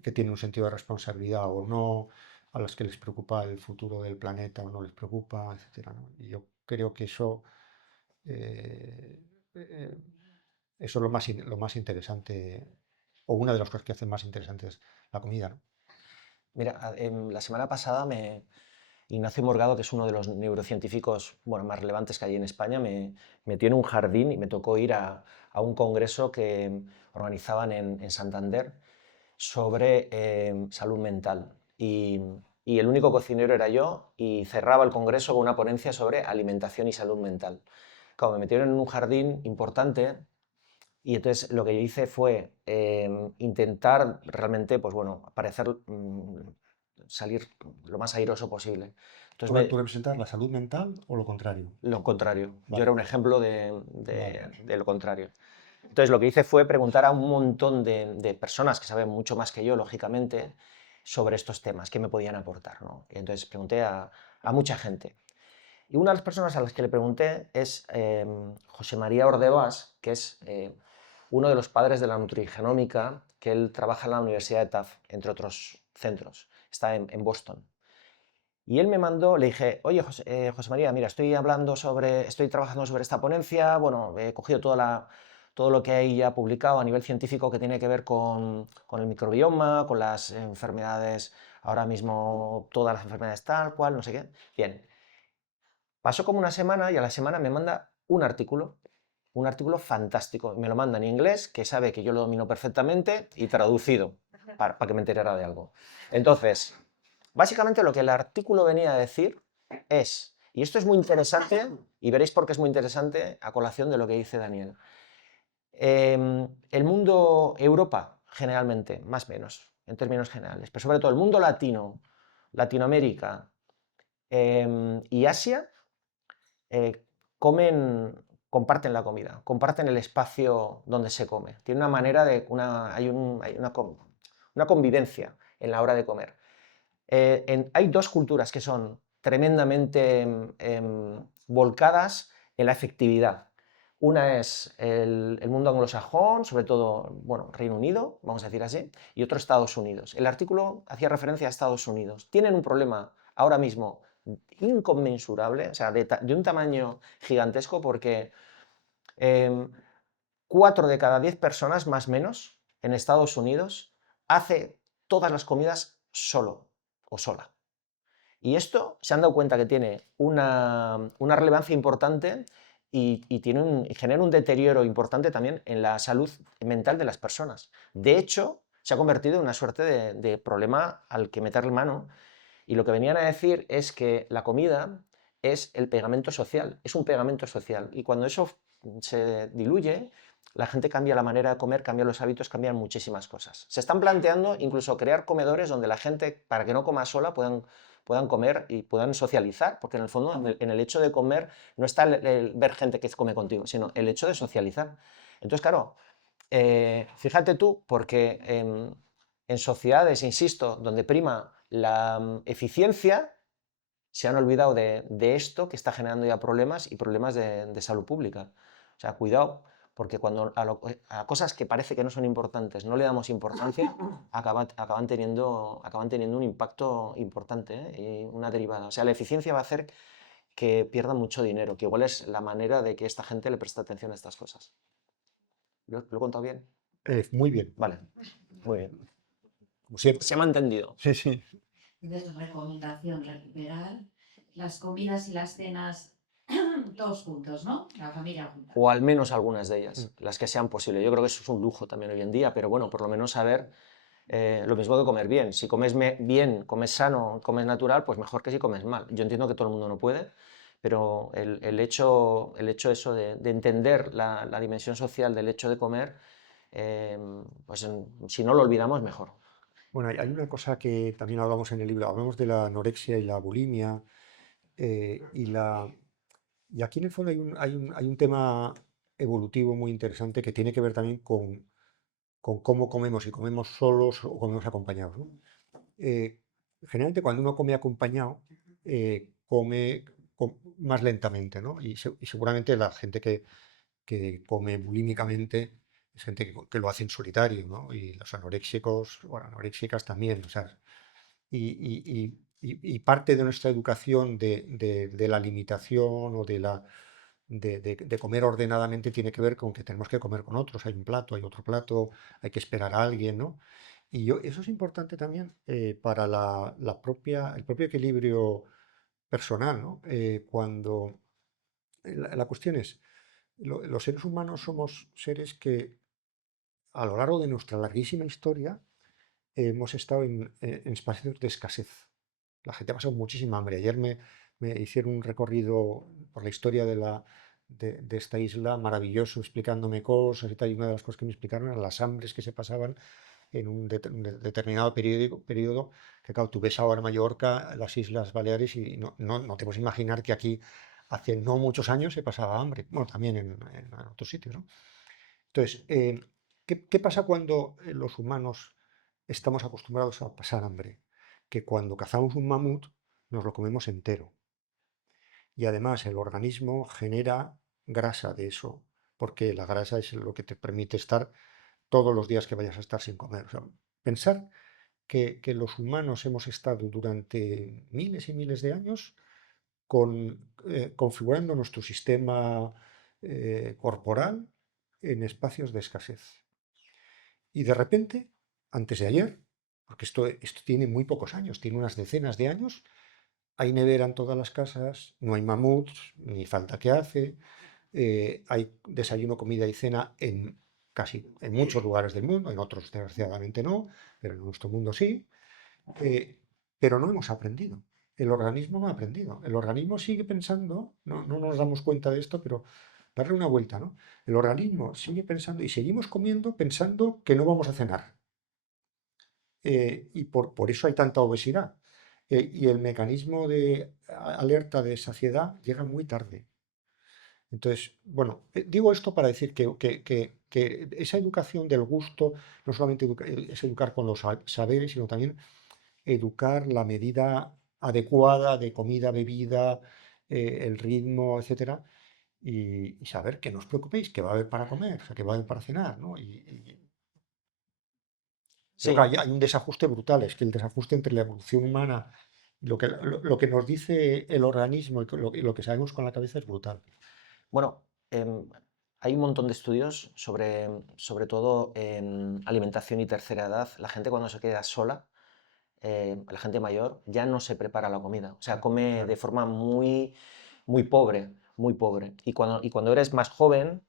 que tienen un sentido de responsabilidad o no, a las que les preocupa el futuro del planeta o no les preocupa, etcétera, ¿no? Y yo creo que eh, eh, eso es lo más interesante, o una de las cosas que hacen más interesantes la comida, ¿no? Mira, la semana pasada Ignacio Morgado, que es uno de los neurocientíficos bueno, más relevantes que hay en España, me metió en un jardín y me tocó ir a un congreso que organizaban en Santander sobre salud mental. Y el único cocinero era yo y cerraba el congreso con una ponencia sobre alimentación y salud mental. Claro, me metieron en un jardín importante y entonces lo que yo hice fue intentar realmente, pues bueno, parecer, salir lo más airoso posible. Entonces ¿Tú representas la salud mental o lo contrario? lo contrario, yo Vale, era un ejemplo vale. de lo contrario. Entonces lo que hice fue preguntar a un montón de personas que saben mucho más que yo, lógicamente, sobre estos temas, qué me podían aportar, ¿no? Y entonces pregunté a mucha gente. Y una de las personas a las que le pregunté es José María Ordebas, que es uno de los padres de la nutrigenómica, que él trabaja en la Universidad de Tufts, entre otros centros. Está en Boston. Y él me mandó, le dije, oye, José María, mira, estoy trabajando sobre esta ponencia, bueno, he cogido todo lo que hay ya publicado a nivel científico que tiene que ver con el microbioma, con las enfermedades, ahora mismo todas las enfermedades tal cual, no sé qué. Bien, pasó como una semana y a la semana me manda un artículo fantástico, me lo manda en inglés, que sabe que yo lo domino perfectamente, y traducido, para que me enterara de algo. Entonces, básicamente lo que el artículo venía a decir es, y esto es muy interesante, y veréis por qué es muy interesante a colación de lo que dice Daniel. El mundo, Europa, generalmente, más o menos, en términos generales, pero sobre todo el mundo latino, Latinoamérica y Asia, comparten la comida, comparten el espacio donde se come. Tiene una manera de, hay una convivencia en la hora de comer. Hay dos culturas que son tremendamente volcadas en la efectividad. Una es el mundo anglosajón, sobre todo, bueno, Reino Unido, vamos a decir así, y otro Estados Unidos. El artículo hacía referencia a Estados Unidos. Tienen un problema ahora mismo inconmensurable, o sea, de un tamaño gigantesco, porque 4 de cada 10 personas, más o menos, en Estados Unidos, hace todas las comidas solo o sola. Y esto se han dado cuenta que tiene una relevancia importante y genera un deterioro importante también en la salud mental de las personas. De hecho, se ha convertido en una suerte de problema al que meterle mano. Y lo que venían a decir es que la comida es el pegamento social, es un pegamento social. Y cuando eso se diluye, la gente cambia la manera de comer, cambia los hábitos, cambian muchísimas cosas. Se están planteando incluso crear comedores donde la gente, para que no coma sola, puedan comer y puedan socializar, porque en el fondo, en el hecho de comer, no está el ver gente que come contigo, sino el hecho de socializar. Entonces, claro, fíjate tú, porque en sociedades, insisto, donde prima la eficiencia, se han olvidado de esto que está generando ya problemas y problemas de salud pública. O sea, cuidado, porque cuando a cosas que parece que no son importantes no le damos importancia, acaban teniendo un impacto importante, y una derivada. O sea, la eficiencia va a hacer que pierdan mucho dinero, que igual es la manera de que esta gente le preste atención a estas cosas. ¿Lo he contado bien? Muy bien, Vale, muy bien. como siempre. Se me ha entendido. Sí, sí. Entonces, recomendación, recuperar las comidas y las cenas todos juntos, ¿no? La familia junta. O al menos algunas de ellas, las que sean posibles. Yo creo que eso es un lujo también hoy en día, pero bueno, por lo menos saber lo mismo de comer bien. Si comes bien, comes sano, comes natural, pues mejor que si comes mal. Yo entiendo que todo el mundo no puede, pero el hecho eso de entender la dimensión social del hecho de comer, pues si no lo olvidamos, mejor. Bueno, hay una cosa que también hablamos en el libro, hablamos de la anorexia y la bulimia, y aquí en el fondo hay un tema evolutivo muy interesante que tiene que ver también con cómo comemos, si comemos solos o comemos acompañados, ¿no? Eh, Generalmente cuando uno come acompañado, come más lentamente, ¿no? Y seguramente la gente que come bulímicamente es gente que lo hace en solitario, ¿no? Y los anoréxicos, bueno, anoréxicas también, o sea, y parte de nuestra educación de la limitación o de comer ordenadamente tiene que ver con que tenemos que comer con otros. Hay un plato, hay otro plato, hay que esperar a alguien, ¿no? Eso es importante también para el propio equilibrio personal, ¿no? Cuando la cuestión es, los seres humanos somos seres que a lo largo de nuestra larguísima historia hemos estado en espacios de escasez. La gente ha pasado muchísima hambre. Ayer me hicieron un recorrido por la historia de esta isla maravilloso, explicándome cosas y tal. Y una de las cosas que me explicaron eran las hambres que se pasaban en un determinado periodo, que claro, tú ves ahora Mallorca, las Islas Baleares, y no te puedes imaginar que aquí hace no muchos años se pasaba hambre. Bueno, también en otros sitios, ¿no? Entonces, ¿qué pasa cuando los humanos estamos acostumbrados a pasar hambre? Que cuando cazamos un mamut nos lo comemos entero. y además el organismo genera grasa de eso, porque la grasa es lo que te permite estar todos los días que vayas a estar sin comer. O sea, pensar que los humanos hemos estado durante miles y miles de años configurando nuestro sistema corporal en espacios de escasez. Y de repente, antes de ayer, porque esto tiene muy pocos años, tiene unas decenas de años, hay nevera en todas las casas, no hay mamuts, ni falta que hace, hay desayuno, comida y cena en muchos lugares del mundo, en otros desgraciadamente no, pero en nuestro mundo sí, pero no hemos aprendido. El organismo no ha aprendido. El organismo sigue pensando, no nos damos cuenta de esto, pero darle una vuelta, ¿no? El organismo sigue pensando y seguimos comiendo pensando que no vamos a cenar. Y por eso hay tanta obesidad. Y el mecanismo de alerta de saciedad llega muy tarde. Entonces, bueno, digo esto para decir que esa educación del gusto no solamente es educar con los saberes, sino también educar la medida adecuada de comida, bebida, el ritmo, etcétera, y saber que no os preocupéis, que va a haber para comer, o sea, que va a haber para cenar, ¿no? Pero Sí, claro, hay un desajuste brutal, es que el desajuste entre la evolución humana y lo que nos dice el organismo y lo que sabemos con la cabeza es brutal. bueno, hay un montón de estudios sobre todo en alimentación y tercera edad. La gente cuando se queda sola, la gente mayor, ya no se prepara la comida. O sea, come de Claro. forma muy, muy pobre, muy pobre. Y cuando eres más joven,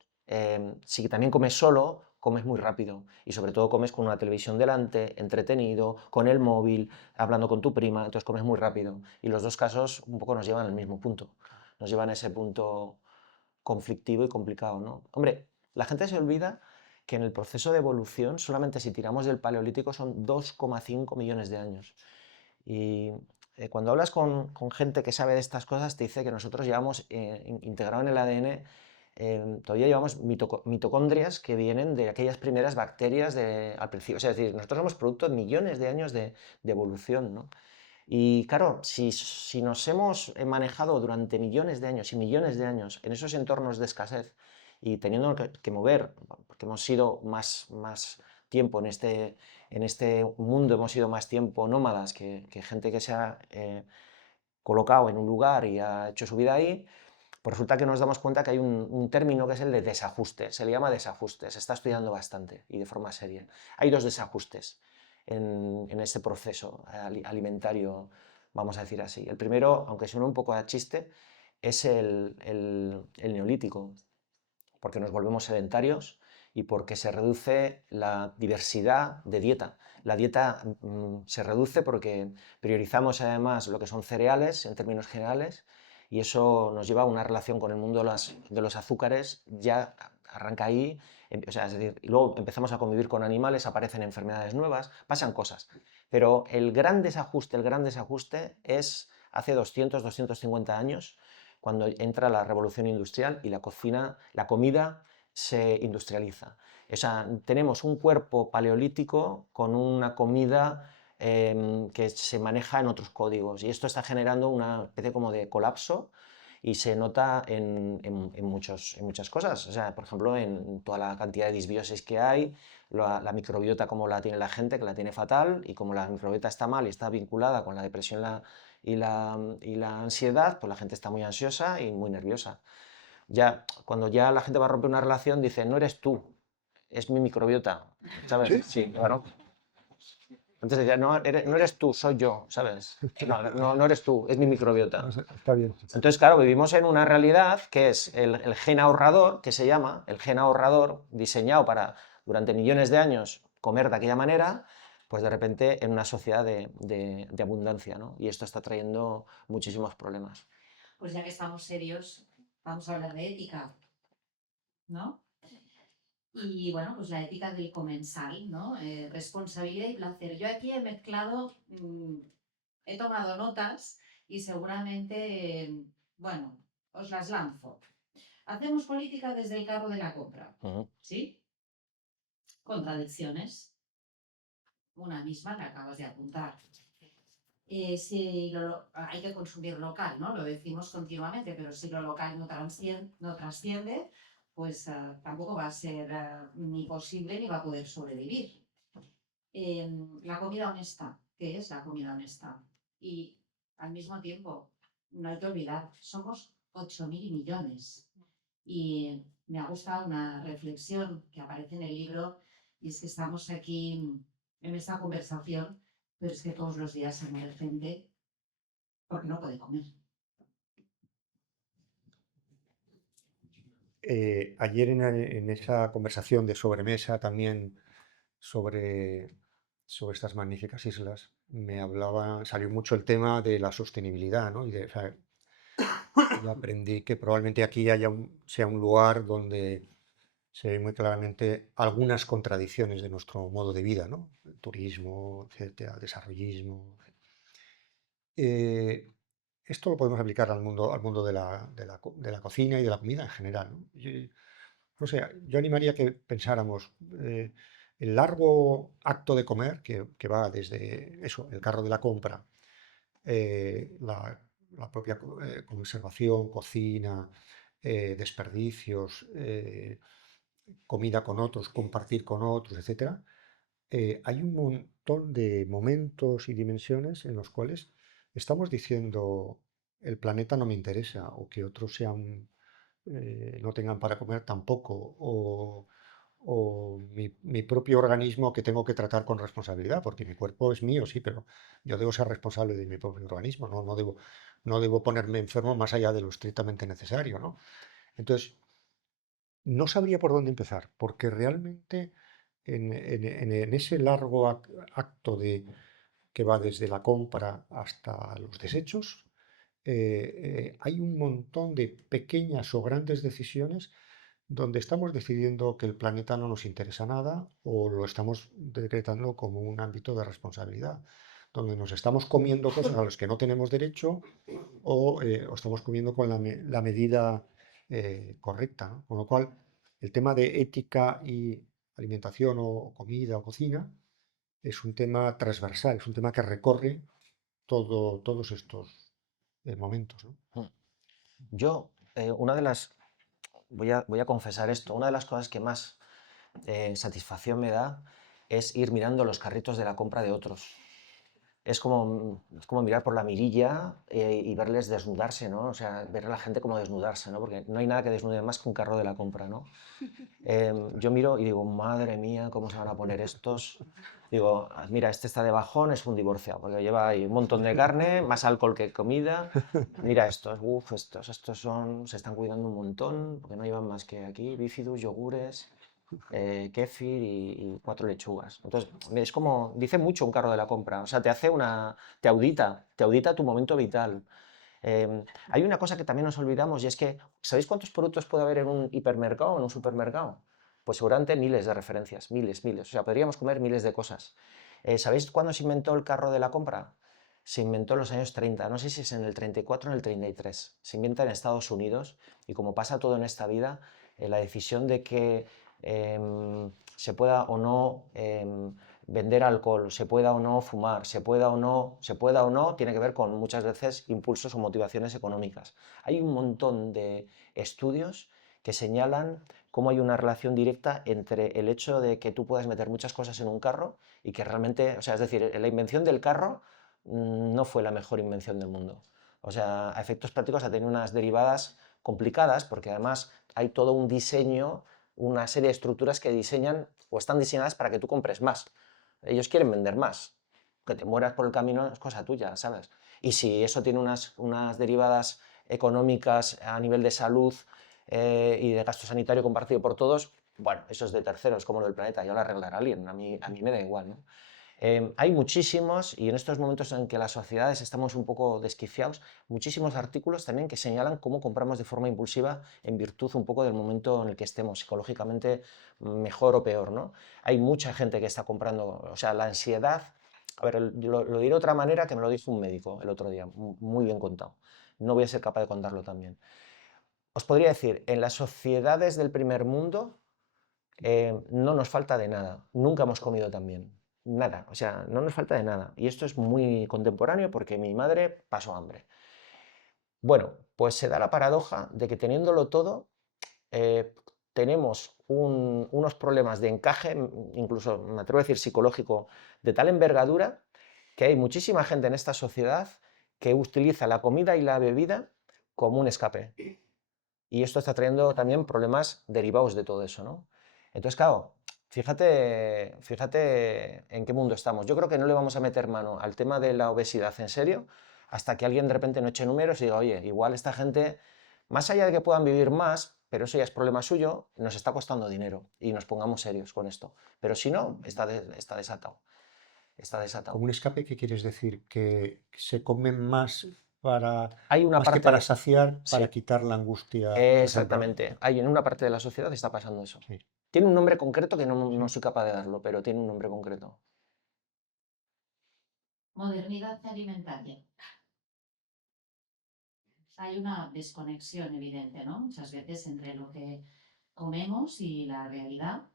si también comes solo, comes muy rápido. Y sobre todo comes con una televisión delante, entretenido, con el móvil, hablando con tu prima, entonces comes muy rápido. Y los dos casos un poco nos llevan al mismo punto. Nos llevan a ese punto conflictivo y complicado, ¿no? Hombre, la gente se olvida que en el proceso de evolución, solamente si tiramos del Paleolítico, son 2,5 millones de años. Y cuando hablas con gente que sabe de estas cosas, te dice que nosotros llevamos integrado en el ADN, todavía llevamos mitocondrias que vienen de aquellas primeras bacterias al principio. O sea, es decir, nosotros somos producto de millones de años de evolución, ¿no? Y claro, si nos hemos manejado durante millones de años y millones de años en esos entornos de escasez y teniendo que mover, porque hemos sido más tiempo en este mundo, hemos sido más tiempo nómadas que gente que se ha colocado en un lugar y ha hecho su vida ahí, pues resulta que nos damos cuenta que hay un término que es el de desajuste, se le llama desajuste, se está estudiando bastante y de forma seria. Hay dos desajustes en este proceso alimentario, vamos a decir así. El primero, aunque suene un poco a chiste, es el neolítico, porque nos volvemos sedentarios y porque se reduce la diversidad de dieta. La dieta se reduce porque priorizamos además lo que son cereales en términos generales y eso nos lleva a una relación con el mundo de los azúcares, ya arranca ahí, o sea, es decir, y luego empezamos a convivir con animales, aparecen enfermedades nuevas, pasan cosas. Pero el gran desajuste es hace 200, 250 años, cuando entra la revolución industrial y la comida se industrializa. O sea, tenemos un cuerpo paleolítico con una comida que se maneja en otros códigos y esto está generando una especie como de colapso y se nota en muchas cosas. O sea, por ejemplo, en toda la cantidad de disbiosis que hay, la microbiota como la tiene la gente, que la tiene fatal, y como la microbiota está mal y está vinculada con la depresión y la ansiedad, pues la gente está muy ansiosa y muy nerviosa. Cuando ya la gente va a romper una relación, dice, no eres tú, es mi microbiota, ¿sabes? ¿Sí? Sí, claro. Antes decía, no eres tú, soy yo, ¿sabes? No eres tú, es mi microbiota. Está bien. Entonces, claro, vivimos en una realidad que es el gen ahorrador, que se llama, el gen ahorrador, diseñado para durante millones de años comer de aquella manera, pues de repente en una sociedad de abundancia, ¿no? Y esto está trayendo muchísimos problemas. Pues ya que estamos serios, vamos a hablar de ética, ¿no? Y bueno, pues la ética del comensal, ¿no? Responsabilidad y placer. Yo aquí he mezclado, he tomado notas y seguramente, bueno, os las lanzo. Hacemos política desde el carro de la compra, Ujú. ¿sí? Contradicciones. Una misma que acabas de apuntar. hay que consumir local, ¿no? Lo decimos continuamente, pero si lo local no trasciende, pues tampoco va a ser ni posible ni va a poder sobrevivir. La comida honesta, ¿qué es la comida honesta? Y al mismo tiempo, no hay que olvidar, somos 8.000 millones. Y me ha gustado una reflexión que aparece en el libro, y es que estamos aquí en esta conversación, pero es que todos los días se muere gente porque no puede comer. Ayer en esa conversación de sobremesa también sobre estas magníficas islas, salió mucho el tema de la sostenibilidad, ¿no? O sea, y aprendí que probablemente aquí sea un lugar donde se ven muy claramente algunas contradicciones de nuestro modo de vida, ¿no? El turismo, etcétera, desarrollismo. Eh, Esto lo podemos aplicar al mundo de la cocina y de la comida en general, ¿no? No sé, yo animaría que pensáramos el largo acto de comer que va desde eso, el carro de la compra, la propia conservación, cocina, desperdicios, comida con otros, compartir con otros, etcétera. Hay un montón de momentos y dimensiones en los cuales estamos diciendo el planeta no me interesa o que otros no tengan para comer tampoco o mi propio organismo que tengo que tratar con responsabilidad porque mi cuerpo es mío, sí, pero yo debo ser responsable de mi propio organismo, no debo ponerme enfermo más allá de lo estrictamente necesario, ¿no? Entonces, no sabría por dónde empezar, porque realmente en ese largo acto que va desde la compra hasta los desechos, hay un montón de pequeñas o grandes decisiones donde estamos decidiendo que el planeta no nos interesa nada o lo estamos decretando como un ámbito de responsabilidad, donde nos estamos comiendo cosas a las que no tenemos derecho o estamos comiendo con la medida correcta, ¿no? Con lo cual, el tema de ética y alimentación o comida o cocina es un tema transversal, es un tema que recorre todos estos momentos, ¿no? Mm. Yo, una de las, voy a confesar esto, una de las cosas que más satisfacción me da es ir mirando los carritos de la compra de otros. Es como mirar por la mirilla y verles desnudarse, ¿no? O sea, ver a la gente como desnudarse, ¿no? Porque no hay nada que desnude más que un carro de la compra, ¿no? Yo miro y digo, madre mía, ¿cómo se van a poner estos? Digo, mira, este está de bajón, es un divorciado, porque lleva ahí un montón de carne, más alcohol que comida. Mira estos, estos se están cuidando un montón, porque no llevan más que aquí, bífidus, yogures, kéfir y 4 lechugas. Entonces, es como, dice mucho un carro de la compra, o sea, te audita tu momento vital. Hay una cosa que también nos olvidamos y es que, ¿sabéis cuántos productos puede haber en un hipermercado o en un supermercado? Pues seguramente miles de referencias, miles, miles. O sea, podríamos comer miles de cosas. ¿Sabéis cuándo se inventó el carro de la compra? Se inventó en los años 30, no sé si es en el 34 o en el 33. Se inventa en Estados Unidos y como pasa todo en esta vida, la decisión de que se pueda o no vender alcohol, se pueda o no fumar, se pueda o no, tiene que ver con muchas veces impulsos o motivaciones económicas. Hay un montón de estudios que señalan cómo hay una relación directa entre el hecho de que tú puedas meter muchas cosas en un carro y que realmente, o sea, es decir, la invención del carro no fue la mejor invención del mundo. O sea, a efectos prácticos ha tenido unas derivadas complicadas porque además hay todo un diseño, una serie de estructuras que diseñan o están diseñadas para que tú compres más. Ellos quieren vender más. Que te mueras por el camino es cosa tuya, ¿sabes? Y si eso tiene unas derivadas económicas a nivel de salud y de gasto sanitario compartido por todos, bueno, eso es de terceros, como lo del planeta, ya lo arreglará alguien, a mí me da igual, ¿no? Hay muchísimos, y en estos momentos en que las sociedades estamos un poco desquiciados, muchísimos artículos también que señalan cómo compramos de forma impulsiva en virtud un poco del momento en el que estemos, psicológicamente mejor o peor, ¿no? Hay mucha gente que está comprando, o sea, la ansiedad, a ver, lo diré de otra manera que me lo dijo un médico el otro día, muy bien contado. No voy a ser capaz de contarlo también. Os podría decir, en las sociedades del primer mundo no nos falta de nada, nunca hemos comido tan bien. nada, o sea, no nos falta de nada. Y esto es muy contemporáneo porque mi madre pasó hambre. Bueno, pues se da la paradoja de que teniéndolo todo, tenemos unos problemas de encaje, incluso me atrevo a decir psicológico, de tal envergadura que hay muchísima gente en esta sociedad que utiliza la comida y la bebida como un escape. Y esto está trayendo también problemas derivados de todo eso, ¿no? Entonces, claro, fíjate en qué mundo estamos. Yo creo que no le vamos a meter mano al tema de la obesidad en serio hasta que alguien de repente no eche números y diga, oye, igual esta gente, más allá de que puedan vivir más, pero eso ya es problema suyo, nos está costando dinero y nos pongamos serios con esto. Pero si no, está desatado. Está Como desatado. un escape, ¿qué quieres decir? Que se comen más Hay una más que para parte, saciar, para sí, quitar la angustia, por ejemplo. exactamente, hay en una parte de la sociedad está pasando eso. Sí, Tiene un nombre concreto que no sí. soy capaz de darlo, pero tiene un nombre concreto. Modernidad alimentaria. Hay una desconexión evidente, ¿no? Muchas veces entre lo que comemos y la realidad.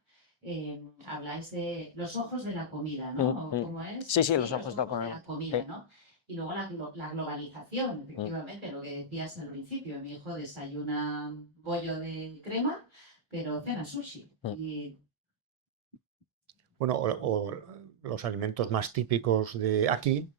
Habláis de los ojos de la comida, ¿no? ¿O cómo es? Sí, sí, Sí, los los ojos ojos de la comida, sí. ¿no? Y luego la globalización, Mm. efectivamente, lo que decías al principio. Mi hijo desayuna bollo de crema, pero cena sushi. Mm. Y Bueno, o los alimentos más típicos de aquí,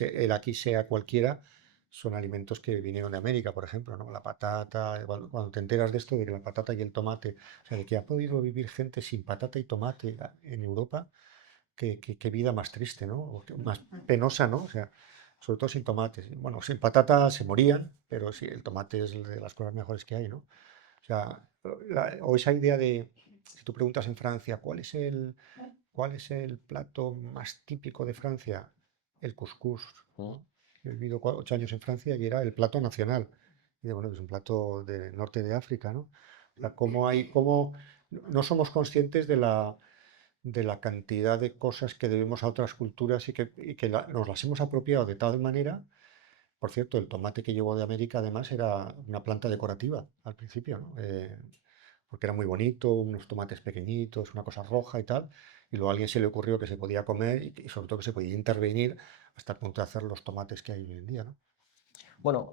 el aquí sea cualquiera, son alimentos que vinieron de América, por ejemplo, ¿no? La patata, cuando te enteras de esto, de que la patata y el tomate, o sea, de que ha podido vivir gente sin patata y tomate en Europa, qué vida más triste, ¿no? O más penosa, ¿no? O sea, sobre todo sin tomates. Bueno, sin patata se morían, pero sí, el tomate es de las cosas mejores que hay, ¿no? O sea, o esa idea de, si tú preguntas en Francia, ¿cuál es el plato más típico de Francia? El couscous. Mm. Yo he vivido 8 años en Francia y era el plato nacional. Y bueno, es un plato del norte de África, ¿no? O sea, cómo no somos conscientes de la cantidad de cosas que debemos a otras culturas y que nos las hemos apropiado de tal manera. Por cierto, el tomate que llevó de América además era una planta decorativa al principio, ¿no? Porque era muy bonito, unos tomates pequeñitos, una cosa roja y tal, y luego a alguien se le ocurrió que se podía comer y sobre todo que se podía intervenir hasta el punto de hacer los tomates que hay hoy en día, ¿no? Bueno,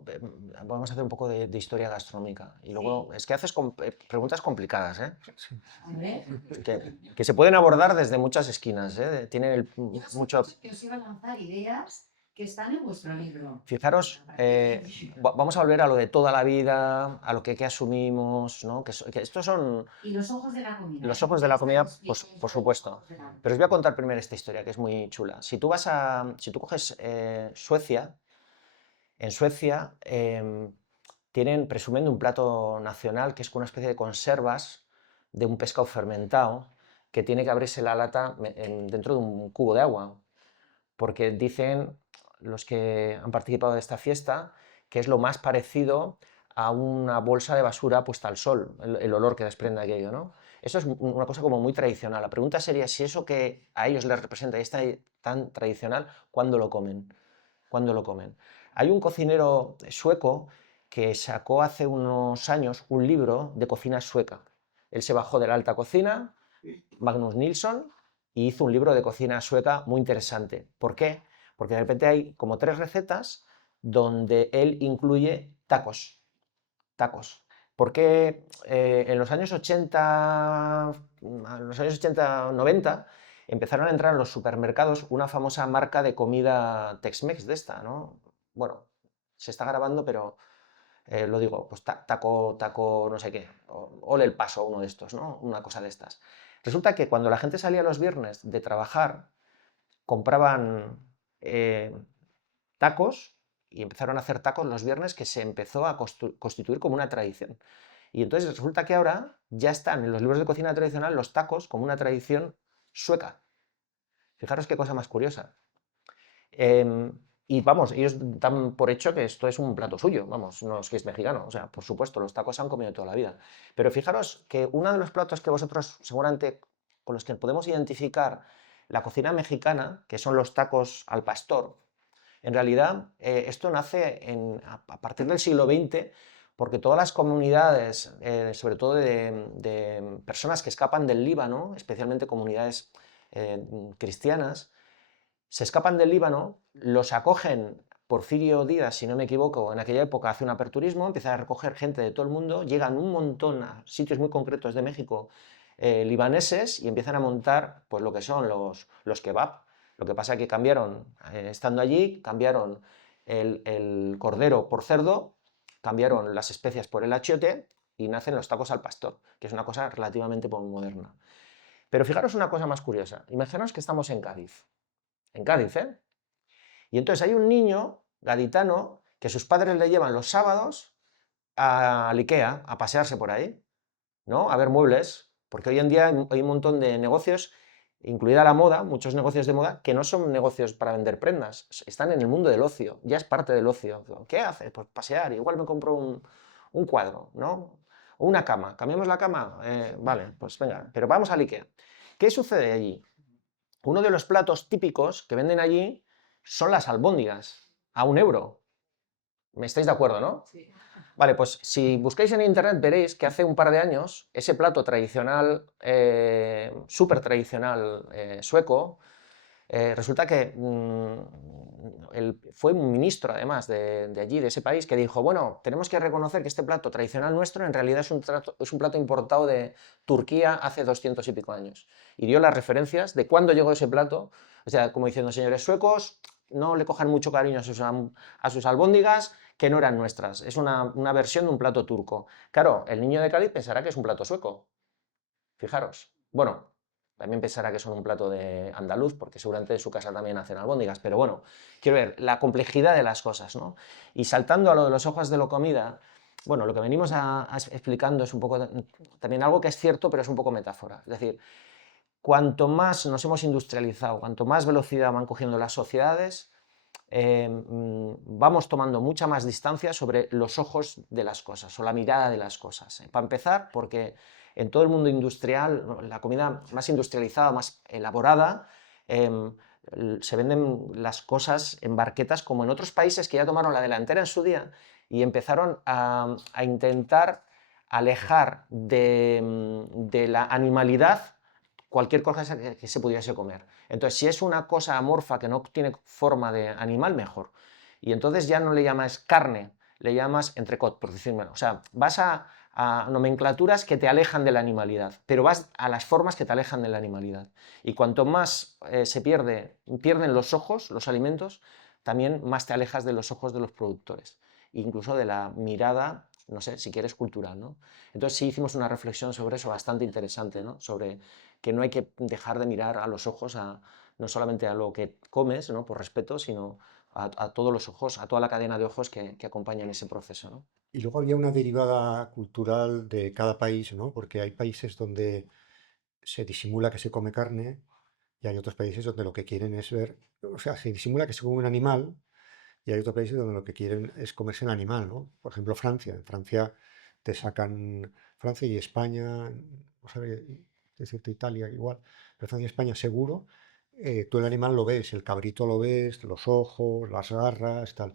vamos a hacer un poco de historia gastronómica. Y luego, sí, es que haces preguntas complicadas, ¿eh? Sí. a ver, Que se pueden abordar desde muchas esquinas, ¿eh? Tienen yo os he mucho... dicho que os iba a lanzar ideas que están en vuestro libro. Fijaros, A partir de ahí. vamos a volver a lo de toda la vida, a lo que asumimos, ¿no? Que estos son Y los ojos de la comida, los ¿eh? ojos de la Porque comida, estáis pues, bien por con los supuesto. ojos de la Pero os voy a contar primero esta historia, que es muy chula. Si tú coges Suecia, en Suecia presumen de un plato nacional que es una especie de conservas de un pescado fermentado que tiene que abrirse la lata dentro de un cubo de agua, porque dicen los que han participado de esta fiesta que es lo más parecido a una bolsa de basura puesta al sol, el olor que desprende aquello, ¿no? Eso es una cosa como muy tradicional. La pregunta sería si eso que a ellos les representa y es tan tradicional, ¿cuándo lo comen? ¿Cuándo lo comen? Hay un cocinero sueco que sacó hace unos años un libro de cocina sueca. Él se bajó de la alta cocina, Magnus Nilsson, y hizo un libro de cocina sueca muy interesante. ¿Por qué? Porque de repente hay como 3 recetas donde él incluye tacos. Tacos. Porque en los años 80, los años 80, 90, empezaron a entrar en los supermercados una famosa marca de comida Tex-Mex de esta, ¿no? Bueno, se está grabando, pero lo digo, pues taco, no sé qué, Ole el Paso, uno de estos, ¿no? Una cosa de estas. Resulta que cuando la gente salía los viernes de trabajar, compraban tacos y empezaron a hacer tacos los viernes que se empezó a constituir como una tradición. Y entonces resulta que ahora ya están en los libros de cocina tradicional los tacos como una tradición sueca. Fijaros qué cosa más curiosa. Y vamos, ellos dan por hecho que esto es un plato suyo, vamos, no es que es mexicano, o sea, por supuesto, los tacos se han comido toda la vida. Pero fijaros que uno de los platos que vosotros seguramente con los que podemos identificar la cocina mexicana, que son los tacos al pastor, en realidad esto nace a partir del siglo XX porque todas las comunidades, sobre todo de personas que escapan del Líbano, especialmente comunidades cristianas, se escapan del Líbano, los acogen Porfirio Díaz, si no me equivoco, en aquella época hace un aperturismo, empieza a recoger gente de todo el mundo, llegan un montón a sitios muy concretos de México, libaneses, y empiezan a montar pues, lo que son los kebab. Lo que pasa es que cambiaron, estando allí, cambiaron el cordero por cerdo, cambiaron las especias por el achiote y nacen los tacos al pastor, que es una cosa relativamente moderna. Pero fijaros una cosa más curiosa. Imaginaos que estamos en Cádiz. En Cádiz, ¿eh? Y entonces hay un niño gaditano que sus padres le llevan los sábados al IKEA a pasearse por ahí, ¿no? A ver muebles, porque hoy en día hay un montón de negocios, incluida la moda, muchos negocios de moda, que no son negocios para vender prendas, están en el mundo del ocio, ya es parte del ocio. ¿Qué haces? Pues pasear, igual me compro un cuadro, ¿no? O una cama, ¿cambiamos la cama? Vale, pues venga, pero vamos al IKEA. ¿Qué sucede allí? Uno de los platos típicos que venden allí son las albóndigas, a €1. ¿Me estáis de acuerdo, no? Sí. Vale, pues si buscáis en internet veréis que hace un par de años ese plato tradicional, súper tradicional sueco, resulta que fue un ministro además de allí, de ese país, que dijo, bueno, tenemos que reconocer que este plato tradicional nuestro en realidad es un plato importado de Turquía hace 200 y pico años. Y dio las referencias de cuándo llegó ese plato, o sea, como diciendo, señores suecos, no le cojan mucho cariño a sus albóndigas, que no eran nuestras, es una versión de un plato turco. Claro, el niño de Cádiz pensará que es un plato sueco, fijaros. Bueno, también pensará que son un plato de andaluz, porque seguramente en su casa también hacen albóndigas, pero bueno, quiero ver la complejidad de las cosas, ¿no? Y saltando a lo de los ojos de la comida, bueno, lo que venimos explicando es un poco también algo que es cierto, pero es un poco metáfora. Es decir, cuanto más nos hemos industrializado, cuanto más velocidad van cogiendo las sociedades, vamos tomando mucha más distancia sobre los ojos de las cosas o la mirada de las cosas. Para empezar, porque en todo el mundo industrial, la comida más industrializada, más elaborada, se venden las cosas en barquetas como en otros países que ya tomaron la delantera en su día y empezaron a intentar alejar de la animalidad cualquier cosa que se pudiese comer. Entonces, si es una cosa amorfa que no tiene forma de animal, mejor. Y entonces ya no le llamas carne, le llamas entrecot, por decirlo. O sea, vas a nomenclaturas que te alejan de la animalidad, pero vas a las formas que te alejan de la animalidad. Y cuanto más pierden los ojos, los alimentos, también más te alejas de los ojos de los productores, incluso de la mirada, no sé, si quieres, cultural, ¿no? Entonces sí hicimos una reflexión sobre eso bastante interesante, ¿no? Sobre que no hay que dejar de mirar a los ojos, no solamente a lo que comes, ¿no? Por respeto, sino a todos los ojos, a toda la cadena de ojos que acompañan ese proceso, ¿no? Y luego había una derivada cultural de cada país, ¿no? Porque hay países donde se disimula que se come carne y hay otros países donde lo que quieren es ver, o sea, se disimula que se come un animal y hay otros países donde lo que quieren es comerse el animal, ¿no? Por ejemplo, Francia. En Francia te sacan, Francia y España, no sabría decirte Italia igual, pero Francia y España seguro, tú el animal lo ves, el cabrito lo ves, los ojos, las garras, tal.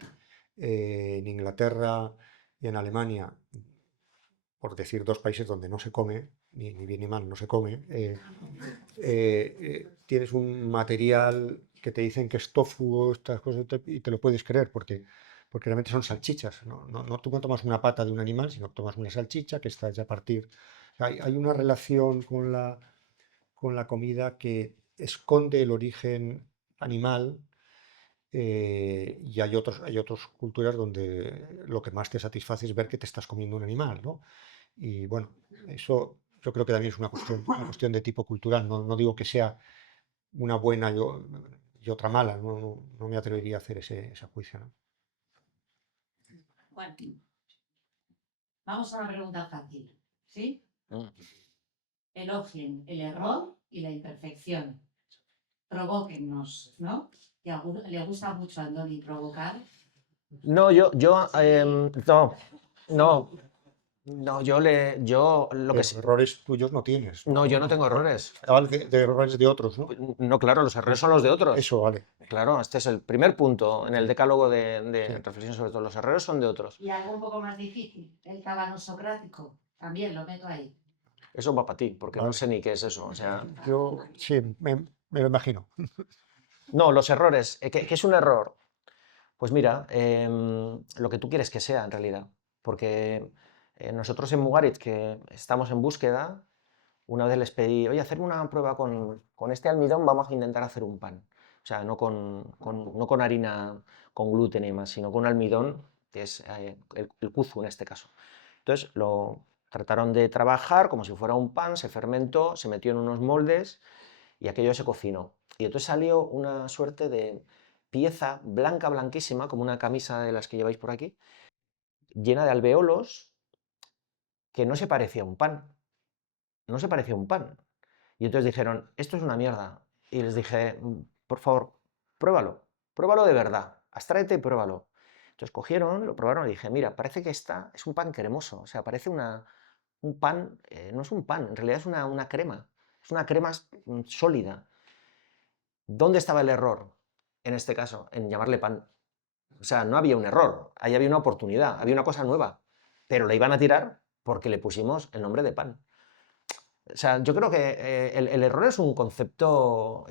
En Inglaterra y en Alemania, por decir dos países donde no se come, ni bien ni mal, no se come, tienes un material que te dicen que es tofu o estas cosas y te lo puedes creer porque realmente son salchichas. No, tú no tomas una pata de un animal, sino que tomas una salchicha que está hecha a partir. O sea, hay una relación con la comida que esconde el origen animal. Y hay otras culturas donde lo que más te satisface es ver que te estás comiendo un animal, ¿no? Y bueno, eso yo creo que también es una cuestión de tipo cultural. No digo que sea una buena y otra mala, no me atrevería a hacer ese juicio, ¿no? Bueno, vamos a una pregunta fácil, ¿sí? Elogien el error y la imperfección. Provóquennos, ¿no? Que a alguno le gusta mucho a Andoni provocar. No, no, yo lo que Pero errores tuyos no tienes, ¿no? no, yo no tengo errores. Hablas de errores de otros, ¿no? No, claro, los errores son los de otros. Eso, vale. Claro, este es el primer punto en el decálogo de Sí. reflexión sobre todo. Los errores son de otros. Y algo un poco más difícil, el cábano socrático. También lo meto ahí. Eso va para ti, porque no Vale. sé ni qué es eso. O sea, Yo, sí, me lo imagino. No, los errores. ¿Qué es un error? Pues mira, lo que tú quieres que sea en realidad. Porque nosotros en Mugaritz, que estamos en búsqueda, una vez les pedí, oye, hacerme una prueba con este almidón, vamos a intentar hacer un pan. O sea, no con harina, con gluten y demás, sino con almidón, que es el kuzu en este caso. Entonces lo trataron de trabajar como si fuera un pan, se fermentó, se metió en unos moldes y aquello se cocinó. Y entonces salió una suerte de pieza blanca, blanquísima, como una camisa de las que lleváis por aquí, llena de alveolos, que no se parecía a un pan. No se parecía a un pan. Y entonces dijeron, esto es una mierda. Y les dije, por favor, pruébalo, pruébalo de verdad, abstráete y pruébalo. Entonces cogieron, lo probaron y dije, mira, parece que esta es un pan cremoso, o sea, parece un pan, no es un pan, en realidad es una crema sólida. ¿Dónde estaba el error en este caso? En llamarle pan. O sea, no había un error, ahí había una oportunidad, había una cosa nueva, pero la iban a tirar porque le pusimos el nombre de pan. O sea, yo creo que el error es un concepto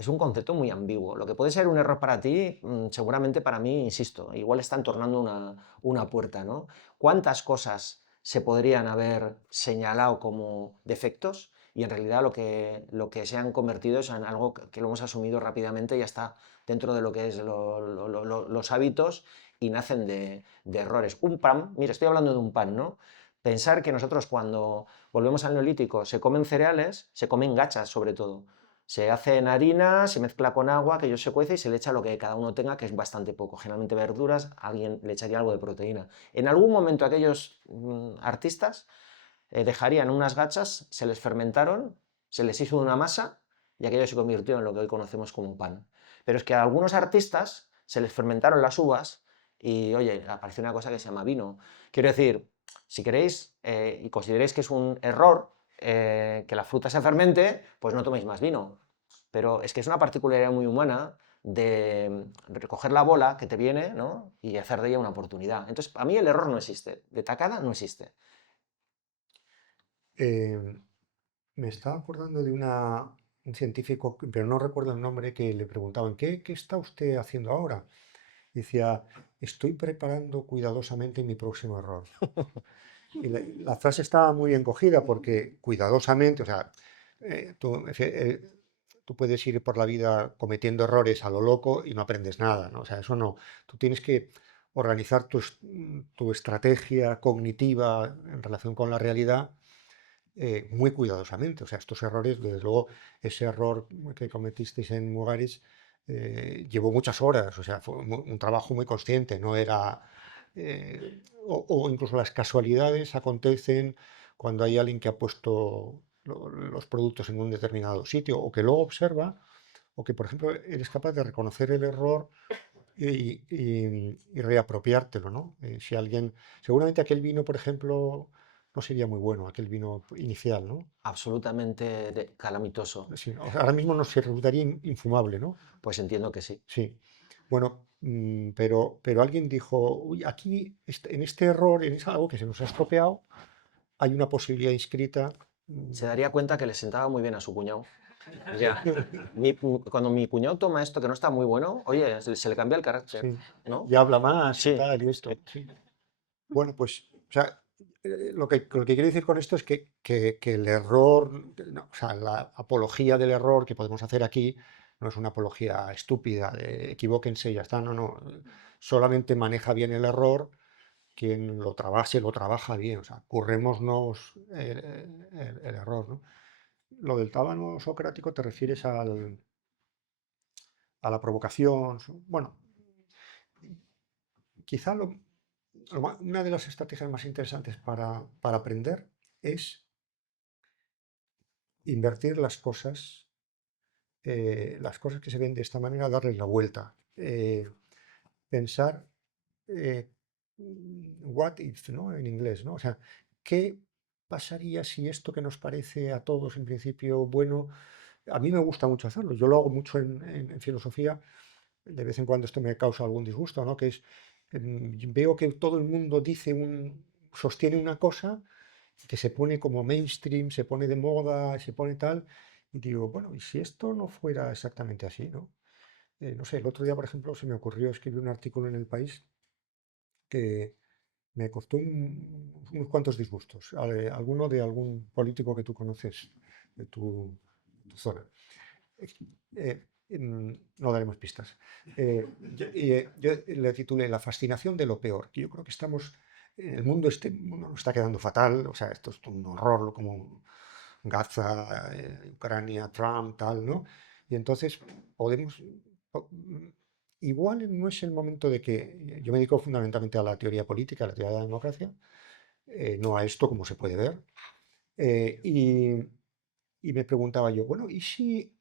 muy ambiguo. Lo que puede ser un error para ti, seguramente para mí, insisto, igual están tornando una puerta, ¿no? ¿Cuántas cosas se podrían haber señalado como defectos y en realidad lo que se han convertido es en algo que lo hemos asumido rápidamente y ya está dentro de lo que es los hábitos y nacen de errores? Un pan, mira, estoy hablando de un pan, ¿no? Pensar que nosotros cuando volvemos al neolítico, se comen cereales, se comen gachas sobre todo. Se hace en harina, se mezcla con agua, que ello se cuece y se le echa lo que cada uno tenga, que es bastante poco. Generalmente verduras, alguien le echaría algo de proteína. En algún momento aquellos artistas dejarían unas gachas, se les fermentaron, se les hizo una masa y aquello se convirtió en lo que hoy conocemos como pan. Pero es que a algunos artistas se les fermentaron las uvas y, oye, apareció una cosa que se llama vino. Quiero decir, si queréis y consideréis que es un error que la fruta se fermente, pues no toméis más vino. Pero es que es una particularidad muy humana de recoger la bola que te viene, ¿no? Y hacer de ella una oportunidad. Entonces, a mí el error no existe, de tacada no existe. Eh, Me estaba acordando de un científico, pero no recuerdo el nombre, que le preguntaban, ¿qué está usted haciendo ahora? Y decía, estoy preparando cuidadosamente mi próximo error. Y la frase estaba muy encogida porque cuidadosamente, o sea, tú puedes ir por la vida cometiendo errores a lo loco y no aprendes nada, ¿no? O sea, eso no. Tú tienes que organizar tu estrategia cognitiva en relación con la realidad muy cuidadosamente. O sea, estos errores, desde luego, ese error que cometisteis en Mugaris llevó muchas horas, o sea, fue un trabajo muy consciente, no era... o incluso las casualidades acontecen cuando hay alguien que ha puesto los productos en un determinado sitio o que luego observa o que, por ejemplo, eres capaz de reconocer el error y reapropiártelo, ¿no? Si alguien, seguramente aquel vino, por ejemplo, no sería muy bueno, aquel vino inicial, ¿no? Absolutamente calamitoso. Sí, o sea, ahora mismo nos resultaría infumable, ¿no? Pues entiendo que sí. Sí. Bueno, pero alguien dijo, uy, aquí, en este error, en algo que se nos ha estropeado, hay una posibilidad inscrita. Se daría cuenta que le sentaba muy bien a su cuñado. Ya. Cuando mi cuñado toma esto que no está muy bueno, oye, se le cambia el carácter, Sí, ¿no? ya habla más y Sí, tal y esto. sí. Sí. Bueno, pues, o sea, lo que quiero decir con esto es que el error, no, o sea, la apología del error que podemos hacer aquí no es una apología estúpida, de equivóquense y ya está, no, no. Solamente maneja bien el error quien lo trabaja, se lo trabaja bien, o sea, currémonos el error, ¿no? Lo del tábano socrático te refieres a la provocación, bueno, quizá una de las estrategias más interesantes para aprender es invertir las cosas que se ven de esta manera, darles la vuelta. Pensar what if, ¿no? En inglés, ¿no? O sea, ¿qué pasaría si esto que nos parece a todos en principio bueno, a mí me gusta mucho hacerlo, yo lo hago mucho en filosofía, de vez en cuando esto me causa algún disgusto, ¿no? Que es, veo que todo el mundo sostiene una cosa que se pone como mainstream, se pone de moda, se pone tal, Y digo, bueno, ¿y si esto no fuera exactamente así, ¿no? No sé, el otro día, por ejemplo, se me ocurrió escribir un artículo en El País que me costó unos cuantos disgustos. Alguno de algún político que tú conoces de tu zona. No daremos pistas. Yo le titulé La fascinación de lo peor, que yo creo que estamos, el mundo este mundo nos está quedando fatal, o sea, esto es un horror como Gaza, Ucrania, Trump, tal, ¿no? Y entonces podemos, po- mm, igual no es el momento de que, yo me dedico fundamentalmente a la teoría política, a la teoría de la democracia, no a esto como se puede ver, eh, y, y me preguntaba yo, bueno, ¿y si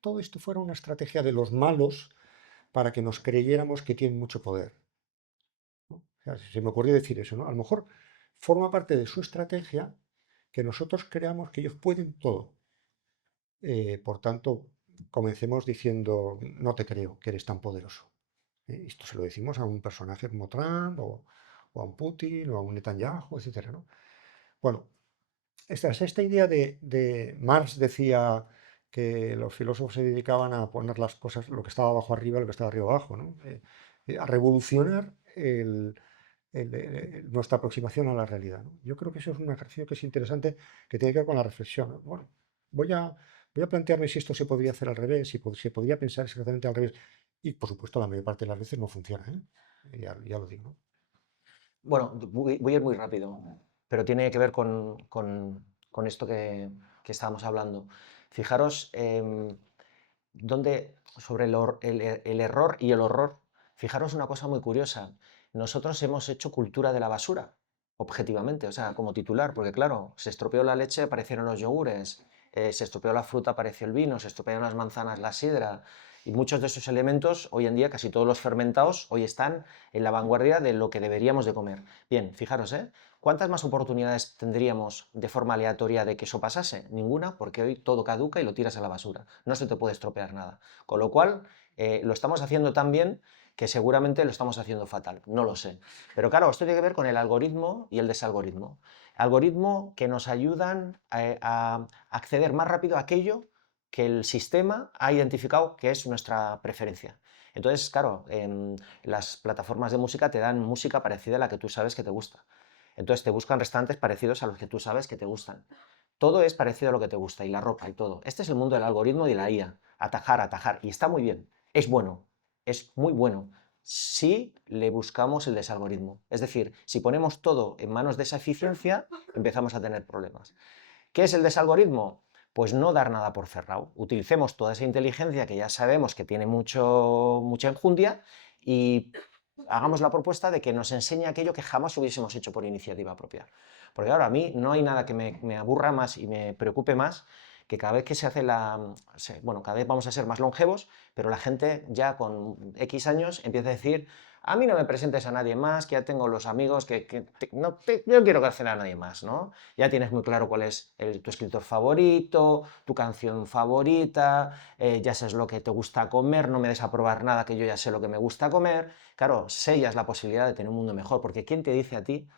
todo esto fuera una estrategia de los malos para que nos creyéramos que tienen mucho poder? ¿No? O sea, se me ocurrió decir eso, ¿no? A lo mejor forma parte de su estrategia que nosotros creamos que ellos pueden todo. Por tanto, comencemos diciendo, no te creo que eres tan poderoso. Esto se lo decimos a un personaje como Trump o a un Putin o a un Netanyahu, etcétera, ¿no? Bueno, esta idea de Marx decía que los filósofos se dedicaban a poner las cosas, lo que estaba abajo arriba, lo que estaba arriba abajo, ¿no? A revolucionar nuestra aproximación a la realidad, ¿no? Yo creo que eso es un ejercicio que es interesante, que tiene que ver con la reflexión, ¿no? Bueno, voy a, voy a plantearme si esto se podría hacer al revés, si se podría pensar exactamente al revés. Y por supuesto, la mayor parte de las veces no funciona, ¿eh? Ya lo digo, ¿no? Bueno, voy a ir muy rápido, pero tiene que ver con esto que estábamos hablando. Fijaros sobre el error y el horror. Fijaros una cosa muy curiosa. Nosotros hemos hecho cultura de la basura, objetivamente, o sea, como titular, porque claro, se estropeó la leche, aparecieron los yogures, se estropeó la fruta, apareció el vino, se estropearon las manzanas, la sidra, y muchos de esos elementos, hoy en día, casi todos los fermentados, hoy están en la vanguardia de lo que deberíamos de comer. Bien, fijaros, ¿eh? ¿Cuántas más oportunidades tendríamos de forma aleatoria de que eso pasase? Ninguna, porque hoy todo caduca y lo tiras a la basura. No se te puede estropear nada. Con lo cual, lo estamos haciendo tan bien que seguramente lo estamos haciendo fatal. No lo sé. Pero claro, esto tiene que ver con el algoritmo y el desalgoritmo. Algoritmo que nos ayudan a acceder más rápido a aquello que el sistema ha identificado que es nuestra preferencia. Entonces, claro, las plataformas de música te dan música parecida a la que tú sabes que te gusta. Entonces te buscan restaurantes parecidos a los que tú sabes que te gustan. Todo es parecido a lo que te gusta, y la ropa y todo. Este es el mundo del algoritmo y de la IA. Atajar, atajar. Y está muy bien. Es bueno. Es muy bueno. Si le buscamos el desalgoritmo. Es decir, si ponemos todo en manos de esa eficiencia, empezamos a tener problemas. ¿Qué es el desalgoritmo? Pues no dar nada por cerrado. Utilicemos toda esa inteligencia que ya sabemos que tiene mucha enjundia y hagamos la propuesta de que nos enseñe aquello que jamás hubiésemos hecho por iniciativa propia. Porque ahora a mí no hay nada que me aburra más y me preocupe más que cada vez que se hace bueno, cada vez vamos a ser más longevos, pero la gente ya con X años empieza a decir, a mí no me presentes a nadie más, que ya tengo los amigos, yo no quiero conocer a nadie más, ¿no? Ya tienes muy claro cuál es tu escritor favorito, tu canción favorita, ya sabes lo que te gusta comer, no me des a probar nada que yo ya sé lo que me gusta comer. Claro, sellas la posibilidad de tener un mundo mejor, porque ¿quién te dice a ti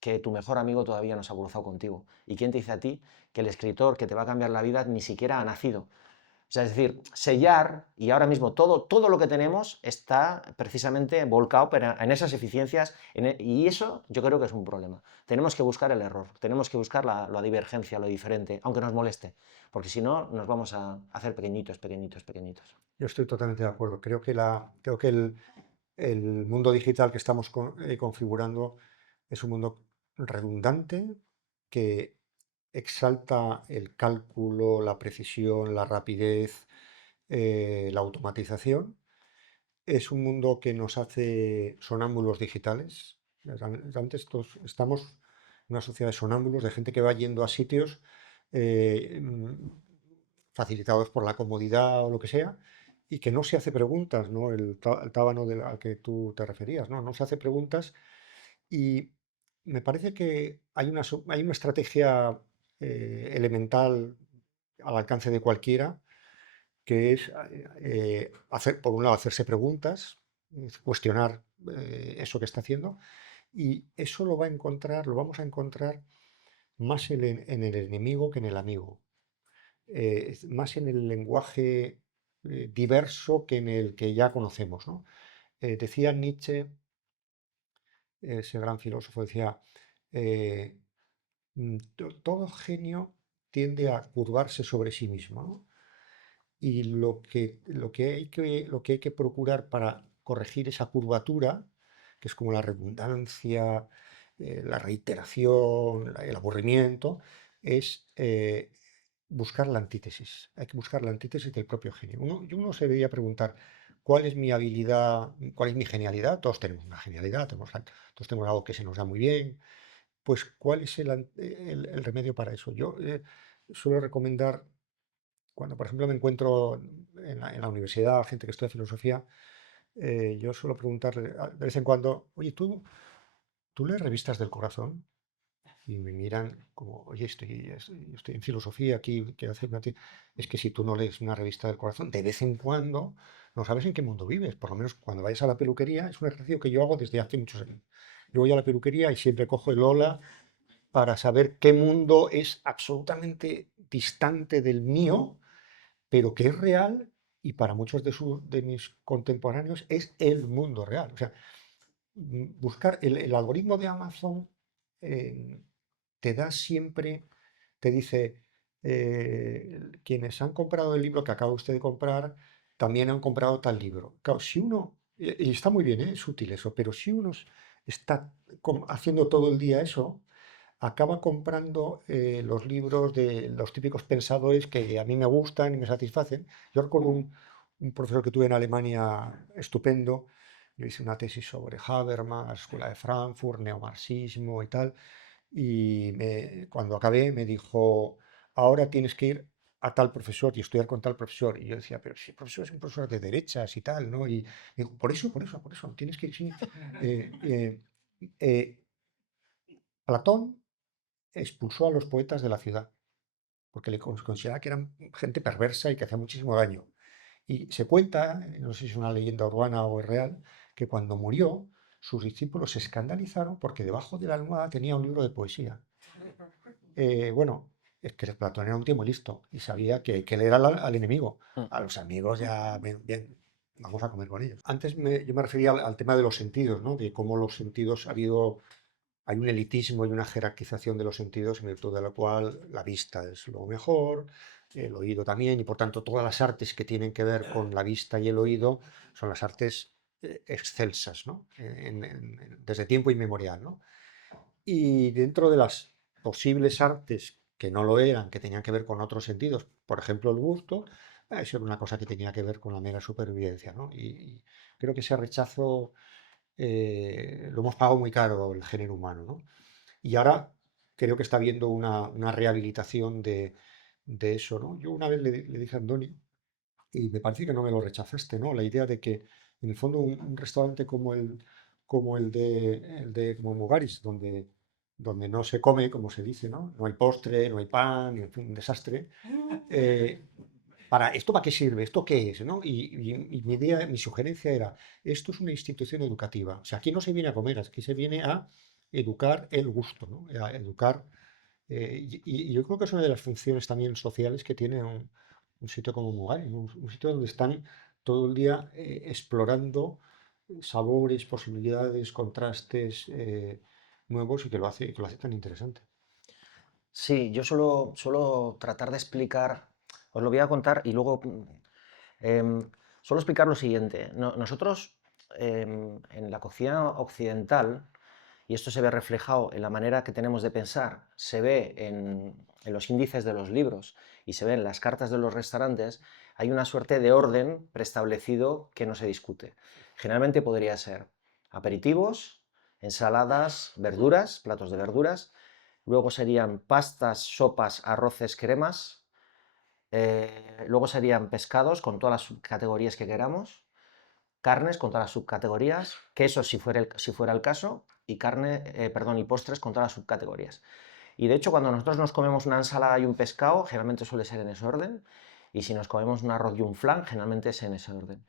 que tu mejor amigo todavía no se ha cruzado contigo? ¿Y quién te dice a ti que el escritor que te va a cambiar la vida ni siquiera ha nacido? O sea, es decir, sellar, y ahora mismo todo lo que tenemos está precisamente volcado en esas eficiencias, y eso yo creo que es un problema. Tenemos que buscar el error, tenemos que buscar la divergencia, lo diferente, aunque nos moleste, porque si no nos vamos a hacer pequeñitos, pequeñitos, pequeñitos. Yo estoy totalmente de acuerdo. Creo que el mundo digital que estamos configurando es un mundo redundante que exalta el cálculo, la precisión, la rapidez, la automatización. Es un mundo que nos hace sonámbulos digitales. Antes estamos en una sociedad de sonámbulos, de gente que va yendo a sitios eh, mm, facilitados por la comodidad o lo que sea, y que no se hace preguntas, ¿no? El tábano al que tú te referías, ¿no? No se hace preguntas y me parece que hay una estrategia elemental al alcance de cualquiera, que es por un lado, hacerse preguntas, cuestionar eso que está haciendo, y eso lo vamos a encontrar más en el enemigo que en el amigo. más en el lenguaje diverso que en el que ya conocemos, ¿no? Decía Nietzsche, ese gran filósofo, decía, eh, todo genio tiende a curvarse sobre sí mismo, ¿no? Y lo que hay que procurar para corregir esa curvatura, que es como la redundancia, la reiteración, el aburrimiento, es buscar la antítesis. Hay que buscar la antítesis del propio genio. Uno se debería preguntar, ¿cuál es mi habilidad, cuál es mi genialidad? Todos tenemos una genialidad, todos tenemos algo que se nos da muy bien. Pues, ¿cuál es el remedio para eso? Yo suelo recomendar, cuando por ejemplo me encuentro en la universidad, gente que estudia filosofía, yo suelo preguntarle de vez en cuando, oye, ¿tú lees revistas del corazón? Y me miran como, oye, estoy en filosofía aquí, quiero hacer Es que si tú no lees una revista del corazón, de vez en cuando, no sabes en qué mundo vives. Por lo menos cuando vayas a la peluquería, es un ejercicio que yo hago desde hace muchos años. Yo voy a la peluquería y siempre cojo el Ola para saber qué mundo es absolutamente distante del mío, pero que es real y para muchos de mis contemporáneos es el mundo real. O sea, buscar el algoritmo de Amazon eh, te da siempre, te dice, quienes han comprado el libro que acaba usted de comprar, también han comprado tal libro. Claro, si uno, y está muy bien, es útil eso, pero si uno está haciendo todo el día eso, acaba comprando los libros de los típicos pensadores que a mí me gustan y me satisfacen. Yo recuerdo un profesor que tuve en Alemania estupendo. Yo hice una tesis sobre Habermas, Escuela de Frankfurt, neomarxismo y tal. Y cuando acabé me dijo, ahora tienes que ir a tal profesor y estudiar con tal profesor. Y yo decía, pero si el profesor es un profesor de derechas y tal, ¿no? Y digo, por eso, tienes que ir, sí. Eh, eh, eh, Platón expulsó a los poetas de la ciudad, porque le consideraba que eran gente perversa y que hacía muchísimo daño. Y se cuenta, no sé si es una leyenda urbana o es real, que cuando murió, sus discípulos se escandalizaron porque debajo de la almohada tenía un libro de poesía. Bueno, es que Platón era un tío muy listo y sabía que él era al enemigo. A los amigos ya, bien, bien, vamos a comer con ellos. Antes yo me refería al tema de los sentidos, ¿no? De cómo los sentidos hay un elitismo y una jerarquización de los sentidos en virtud de la cual la vista es lo mejor, el oído también, y por tanto todas las artes que tienen que ver con la vista y el oído son las artes excelsas, ¿no? Desde tiempo inmemorial, ¿no? Y dentro de las posibles artes que no lo eran, que tenían que ver con otros sentidos, por ejemplo el gusto, eso era una cosa que tenía que ver con la mera supervivencia, ¿no? Y creo que ese rechazo lo hemos pagado muy caro el género humano, ¿no? Y ahora creo que está habiendo una rehabilitación de eso, ¿no? Yo una vez le dije a Andoni, y me parece que no me lo rechazaste, ¿no? La idea de que en el fondo un restaurante como el de como Mugaris, donde no se come, como se dice, ¿no? No hay postre, no hay pan, en fin, un desastre. eh, ¿Esto para qué sirve? ¿Esto qué es? ¿No? Y mi idea, mi sugerencia era, esto es una institución educativa. O sea, aquí no se viene a comer, aquí se viene a educar el gusto, ¿no? A educar. Y yo creo que es una de las funciones también sociales que tiene un sitio como Mugari, ¿no? Un sitio donde están todo el día explorando sabores, posibilidades, contrastes nuevos y que lo hace tan interesante. Sí, yo suelo tratar de explicar, os lo voy a contar y luego suelo explicar lo siguiente. Nosotros en la cocina occidental, y esto se ve reflejado en la manera que tenemos de pensar, se ve en los índices de los libros y se ve en las cartas de los restaurantes, hay una suerte de orden preestablecido que no se discute. Generalmente podría ser aperitivos, ensaladas, verduras, platos de verduras. Luego serían pastas, sopas, arroces, cremas. Luego serían pescados con todas las subcategorías que queramos. Carnes con todas las subcategorías. Quesos si fuera el caso. Y y postres con todas las subcategorías. Y de hecho, cuando nosotros nos comemos una ensalada y un pescado, generalmente suele ser en ese orden. Y si nos comemos un arroz y un flan, generalmente es en ese orden.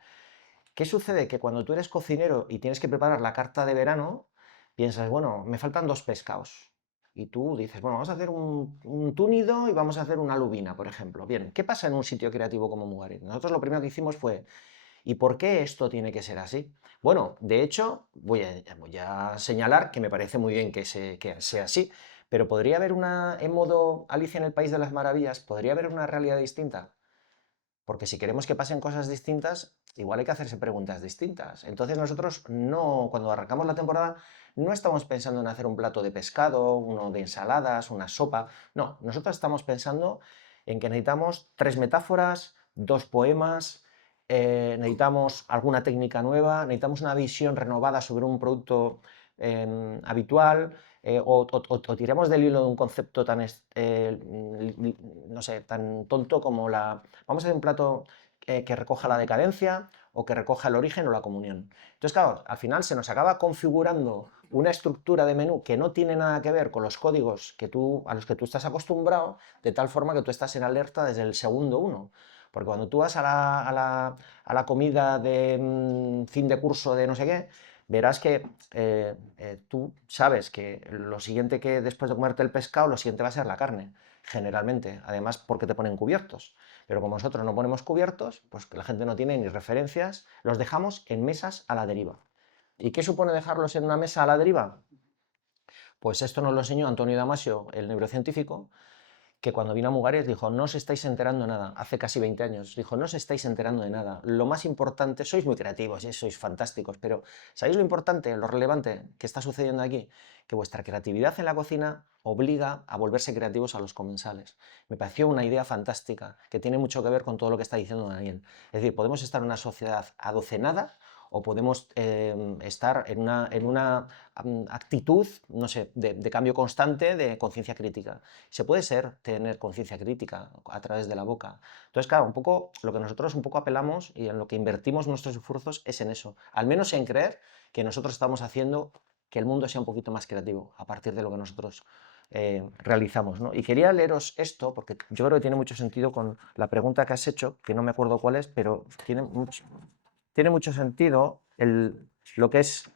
¿Qué sucede? Que cuando tú eres cocinero y tienes que preparar la carta de verano, piensas, bueno, me faltan 2 pescados. Y tú dices, bueno, vamos a hacer un túnido y vamos a hacer una lubina, por ejemplo. Bien, ¿qué pasa en un sitio creativo como Mugarit? Nosotros lo primero que hicimos fue, ¿y por qué esto tiene que ser así? Bueno, de hecho, voy a señalar que me parece muy bien que sea así, pero podría haber en modo Alicia en el País de las Maravillas, podría haber una realidad distinta. Porque si queremos que pasen cosas distintas, igual hay que hacerse preguntas distintas. Entonces nosotros no, cuando arrancamos la temporada, no estamos pensando en hacer un plato de pescado, uno de ensaladas, una sopa. No, nosotros estamos pensando en que necesitamos 3 metáforas, 2 poemas, necesitamos alguna técnica nueva, necesitamos una visión renovada sobre un producto habitual, o tiramos del hilo de un concepto tan, no sé, tan tonto como vamos a hacer un plato que recoja la decadencia o que recoja el origen o la comunión. Entonces, claro, al final se nos acaba configurando una estructura de menú que no tiene nada que ver con los códigos a los que tú estás acostumbrado, de tal forma que tú estás en alerta desde el segundo uno. Porque cuando tú vas a la comida de fin de curso de no sé qué, verás que tú sabes que lo siguiente que después de comerte el pescado, lo siguiente va a ser la carne, generalmente, además porque te ponen cubiertos. Pero como nosotros no ponemos cubiertos, pues que la gente no tiene ni referencias, los dejamos en mesas a la deriva. ¿Y qué supone dejarlos en una mesa a la deriva? Pues esto nos lo enseñó Antonio Damasio, el neurocientífico, que cuando vino a Mugares dijo, no os estáis enterando de nada, hace casi 20 años, dijo, no os estáis enterando de nada, lo más importante, sois muy creativos y sois fantásticos, pero ¿sabéis lo importante, lo relevante que está sucediendo aquí? Que vuestra creatividad en la cocina obliga a volverse creativos a los comensales. Me pareció una idea fantástica, que tiene mucho que ver con todo lo que está diciendo Daniel. Es decir, podemos estar en una sociedad adocenada o podemos estar en una actitud, no sé, de cambio constante, de conciencia crítica. Se puede tener conciencia crítica a través de la boca. Entonces, claro, un poco lo que nosotros un poco apelamos y en lo que invertimos nuestros esfuerzos es en eso, al menos en creer que nosotros estamos haciendo que el mundo sea un poquito más creativo a partir de lo que nosotros realizamos, ¿no? Y quería leeros esto porque yo creo que tiene mucho sentido con la pregunta que has hecho, que no me acuerdo cuál es, pero tiene mucho sentido lo que es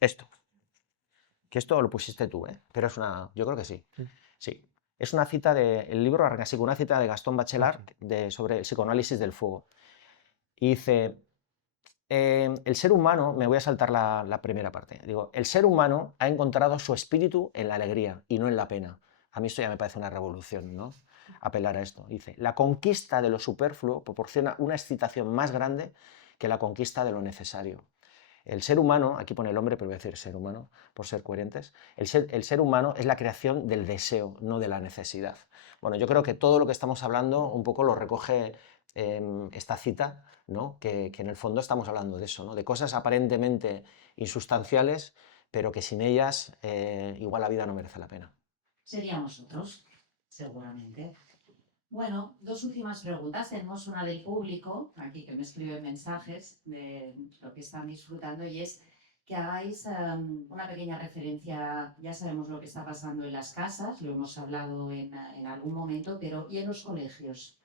esto. Que esto lo pusiste tú, pero yo creo que sí. Sí. Es una cita el libro arranca así con una cita de Gastón Bachelard sobre el psicoanálisis del fuego. Y dice, el ser humano, me voy a saltar la primera parte, digo, el ser humano ha encontrado su espíritu en la alegría y no en la pena. A mí esto ya me parece una revolución, ¿no? Apelar a esto. Dice, la conquista de lo superfluo proporciona una excitación más grande que la conquista de lo necesario. El ser humano, aquí pone el hombre, pero voy a decir ser humano, por ser coherentes, el ser humano es la creación del deseo, no de la necesidad. Bueno, yo creo que todo lo que estamos hablando un poco lo recoge esta cita, ¿no? Que en el fondo estamos hablando de eso, ¿no? De cosas aparentemente insustanciales, pero que sin ellas igual la vida no merece la pena. Seríamos otros, seguramente. Bueno, 2 últimas preguntas. Tenemos una del público, aquí que me escribe mensajes de lo que están disfrutando, y es que hagáis una pequeña referencia. Ya sabemos lo que está pasando en las casas, lo hemos hablado en algún momento, pero ¿y en los colegios?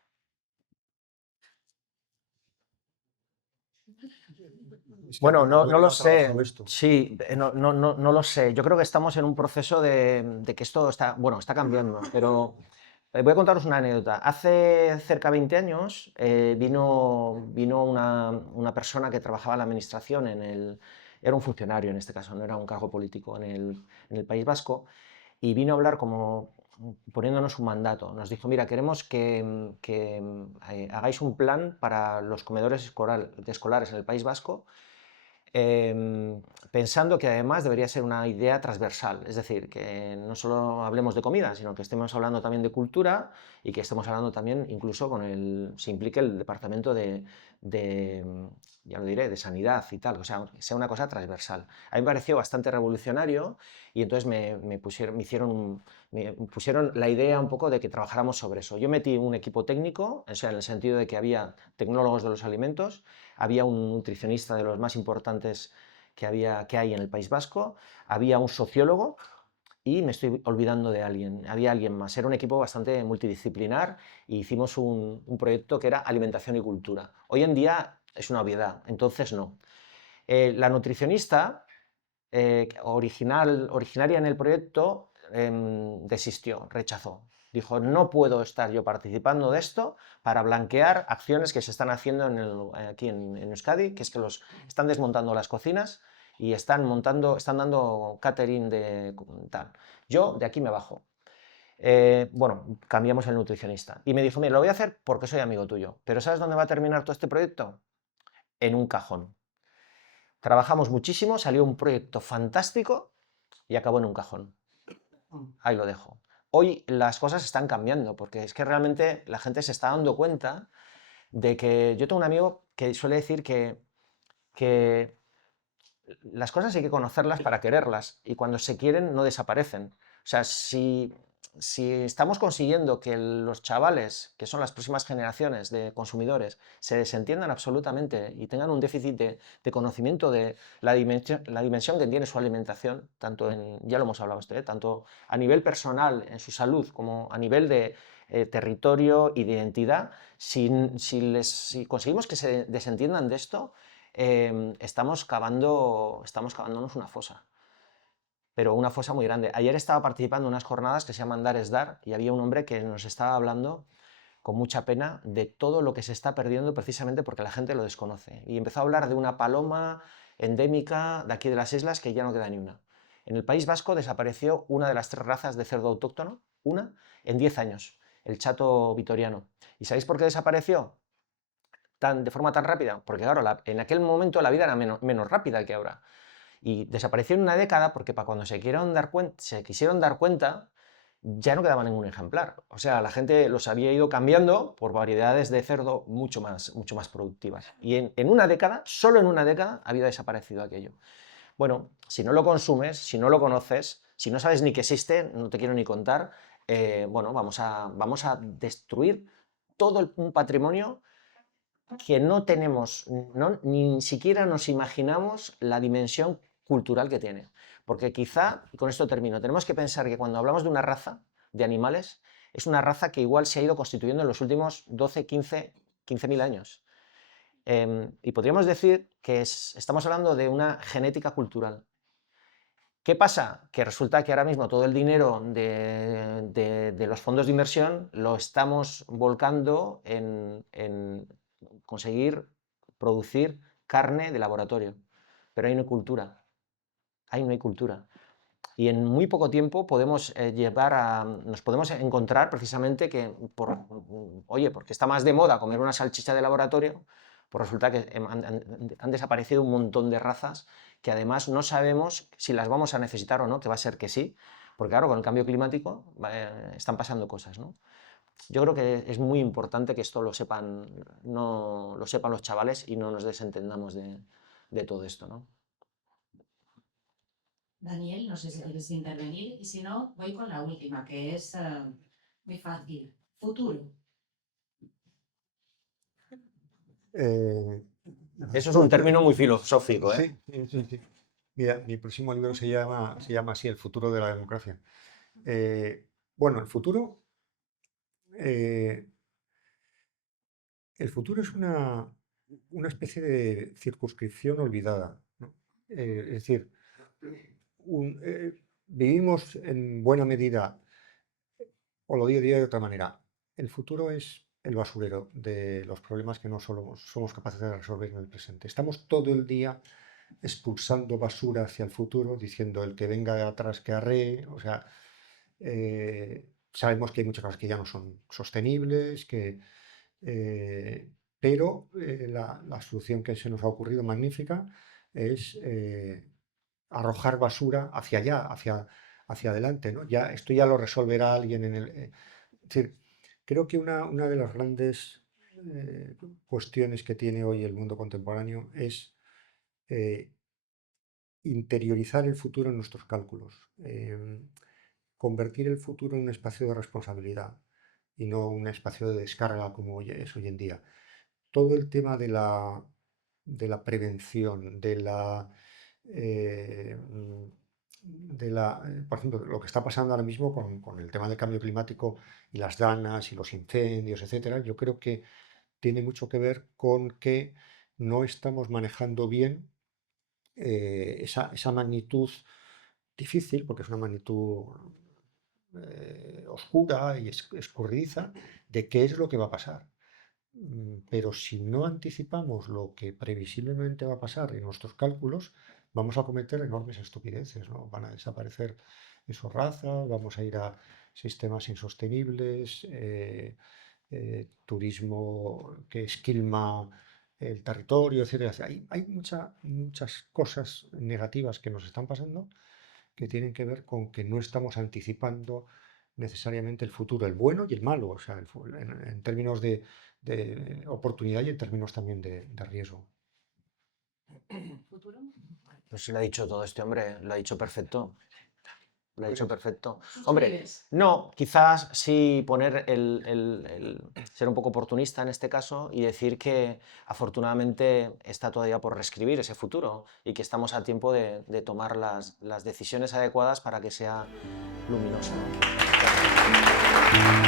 Bueno, no Porque lo no he sé. trabajado esto. Sí, no lo sé. Yo creo que estamos en un proceso de que esto está cambiando, pero voy a contaros una anécdota. Hace cerca de 20 años vino una persona que trabajaba en la administración, era un funcionario en este caso, no era un cargo político en el País Vasco, y vino a hablar como poniéndonos un mandato. Nos dijo, mira, queremos que hagáis un plan para los comedores escolares en el País Vasco, pensando que además debería ser una idea transversal, es decir, que no solo hablemos de comida, sino que estemos hablando también de cultura y que estemos hablando también incluso se implique el departamento ya lo diré, de sanidad y tal, o sea, que sea una cosa transversal. A mí me pareció bastante revolucionario y entonces me pusieron la idea un poco de que trabajáramos sobre eso. Yo metí un equipo técnico, o sea, en el sentido de que había tecnólogos de los alimentos, había un nutricionista de los más importantes que hay en el País Vasco, había un sociólogo y me estoy olvidando de había alguien más. Era un equipo bastante multidisciplinar y hicimos un proyecto que era alimentación y cultura. Hoy en día es una obviedad, entonces no. La nutricionista originaria en el proyecto, desistió, rechazó. Dijo, no puedo estar yo participando de esto para blanquear acciones que se están haciendo aquí en Euskadi, que es que están desmontando las cocinas y están dando catering de tal. Yo de aquí me bajo. Bueno, cambiamos el nutricionista. Y me dijo, mira, lo voy a hacer porque soy amigo tuyo. Pero ¿sabes dónde va a terminar todo este proyecto? En un cajón. Trabajamos muchísimo, salió un proyecto fantástico y acabó en un cajón. Ahí lo dejo. Hoy las cosas están cambiando porque es que realmente la gente se está dando cuenta de que yo tengo un amigo que suele decir que las cosas hay que conocerlas para quererlas y cuando se quieren no desaparecen. O sea, si estamos consiguiendo que los chavales, que son las próximas generaciones de consumidores, se desentiendan absolutamente y tengan un déficit de conocimiento de la dimensión que tiene su alimentación, ya lo hemos hablado tanto a nivel personal, en su salud, como a nivel de territorio y de identidad, si conseguimos que se desentiendan de esto, estamos cavándonos una fosa, pero una fosa muy grande. Ayer estaba participando en unas jornadas que se llaman Dar es Dar y había un hombre que nos estaba hablando con mucha pena de todo lo que se está perdiendo precisamente porque la gente lo desconoce. Y empezó a hablar de una paloma endémica de aquí de las islas que ya no queda ni una. En el País Vasco desapareció una de las 3 razas de cerdo autóctono, una, en 10 años, el chato vitoriano. ¿Y sabéis por qué desapareció? De forma tan rápida, porque claro, en aquel momento la vida era menos rápida que ahora. Y desapareció en una década porque para cuando se quisieron dar cuenta, ya no quedaba ningún ejemplar. O sea, la gente los había ido cambiando por variedades de cerdo mucho más productivas. Y en una década, solo en una década, había desaparecido aquello. Bueno, si no lo consumes, si no lo conoces, si no sabes ni que existe, no te quiero ni contar, bueno, vamos a destruir todo un patrimonio que no tenemos, ni siquiera nos imaginamos la dimensión cultural que tiene. Porque quizá, y con esto termino, tenemos que pensar que cuando hablamos de una raza de animales, es una raza que igual se ha ido constituyendo en los últimos 12, 15.000 años. Y podríamos decir que estamos hablando de una genética cultural. ¿Qué pasa? Que resulta que ahora mismo todo el dinero de los fondos de inversión lo estamos volcando en conseguir producir carne de laboratorio. Pero ahí no hay cultura. Ahí no hay cultura. Y en muy poco tiempo nos podemos encontrar precisamente que, oye, porque está más de moda comer una salchicha de laboratorio, pues resulta que han desaparecido un montón de razas que además no sabemos si las vamos a necesitar o no, que va a ser que sí, porque claro, con el cambio climático están pasando cosas, ¿no? Yo creo que es muy importante que esto lo sepan los chavales y no nos desentendamos de todo esto, ¿no? Daniel, no sé si quieres intervenir y si no, voy con la última, que es muy fácil. Futuro. Eh, Eso es un término muy filosófico, ¿eh? sí. Mira, mi próximo libro se llama así, El futuro de la democracia. Bueno, eh, el futuro es una especie de circunscripción olvidada, ¿no? Es decir, vivimos en buena medida, o lo diría de otra manera, el futuro es el basurero de los problemas que no solo somos capaces de resolver en el presente. Estamos todo el día expulsando basura hacia el futuro, diciendo el que venga de atrás que arree, o sea, sabemos que hay muchas cosas que ya no son sostenibles, pero la solución que se nos ha ocurrido magnífica es arrojar basura hacia allá, hacia adelante, ¿no? Esto ya lo resolverá alguien es decir, creo que una de las grandes cuestiones que tiene hoy el mundo contemporáneo es eh, interiorizar el futuro en nuestros cálculos, convertir el futuro en un espacio de responsabilidad y no un espacio de descarga como es hoy en día. Todo el tema de la prevención, eh, por ejemplo, lo que está pasando ahora mismo con el tema del cambio climático y las danas y los incendios, etcétera, yo creo que tiene mucho que ver con que no estamos manejando bien esa magnitud difícil, porque es una magnitud oscura y escurridiza, de qué es lo que va a pasar. Pero si no anticipamos lo que previsiblemente va a pasar en nuestros cálculos, vamos a cometer enormes estupideces, ¿no? Van a desaparecer esos razas, vamos a ir a sistemas insostenibles, turismo que esquilma el territorio, etcétera. Hay muchas cosas negativas que nos están pasando que tienen que ver con que no estamos anticipando necesariamente el futuro, el bueno y el malo, o sea, en términos de oportunidad y en términos también de riesgo. ¿Futuro? Pues lo ha dicho todo este hombre, lo ha dicho perfecto. Lo ha dicho perfecto. ¿Suscribes? Hombre, no, quizás sí poner ser un poco oportunista en este caso y decir que afortunadamente está todavía por reescribir ese futuro y que estamos a tiempo de tomar las decisiones adecuadas para que sea luminoso, ¿no?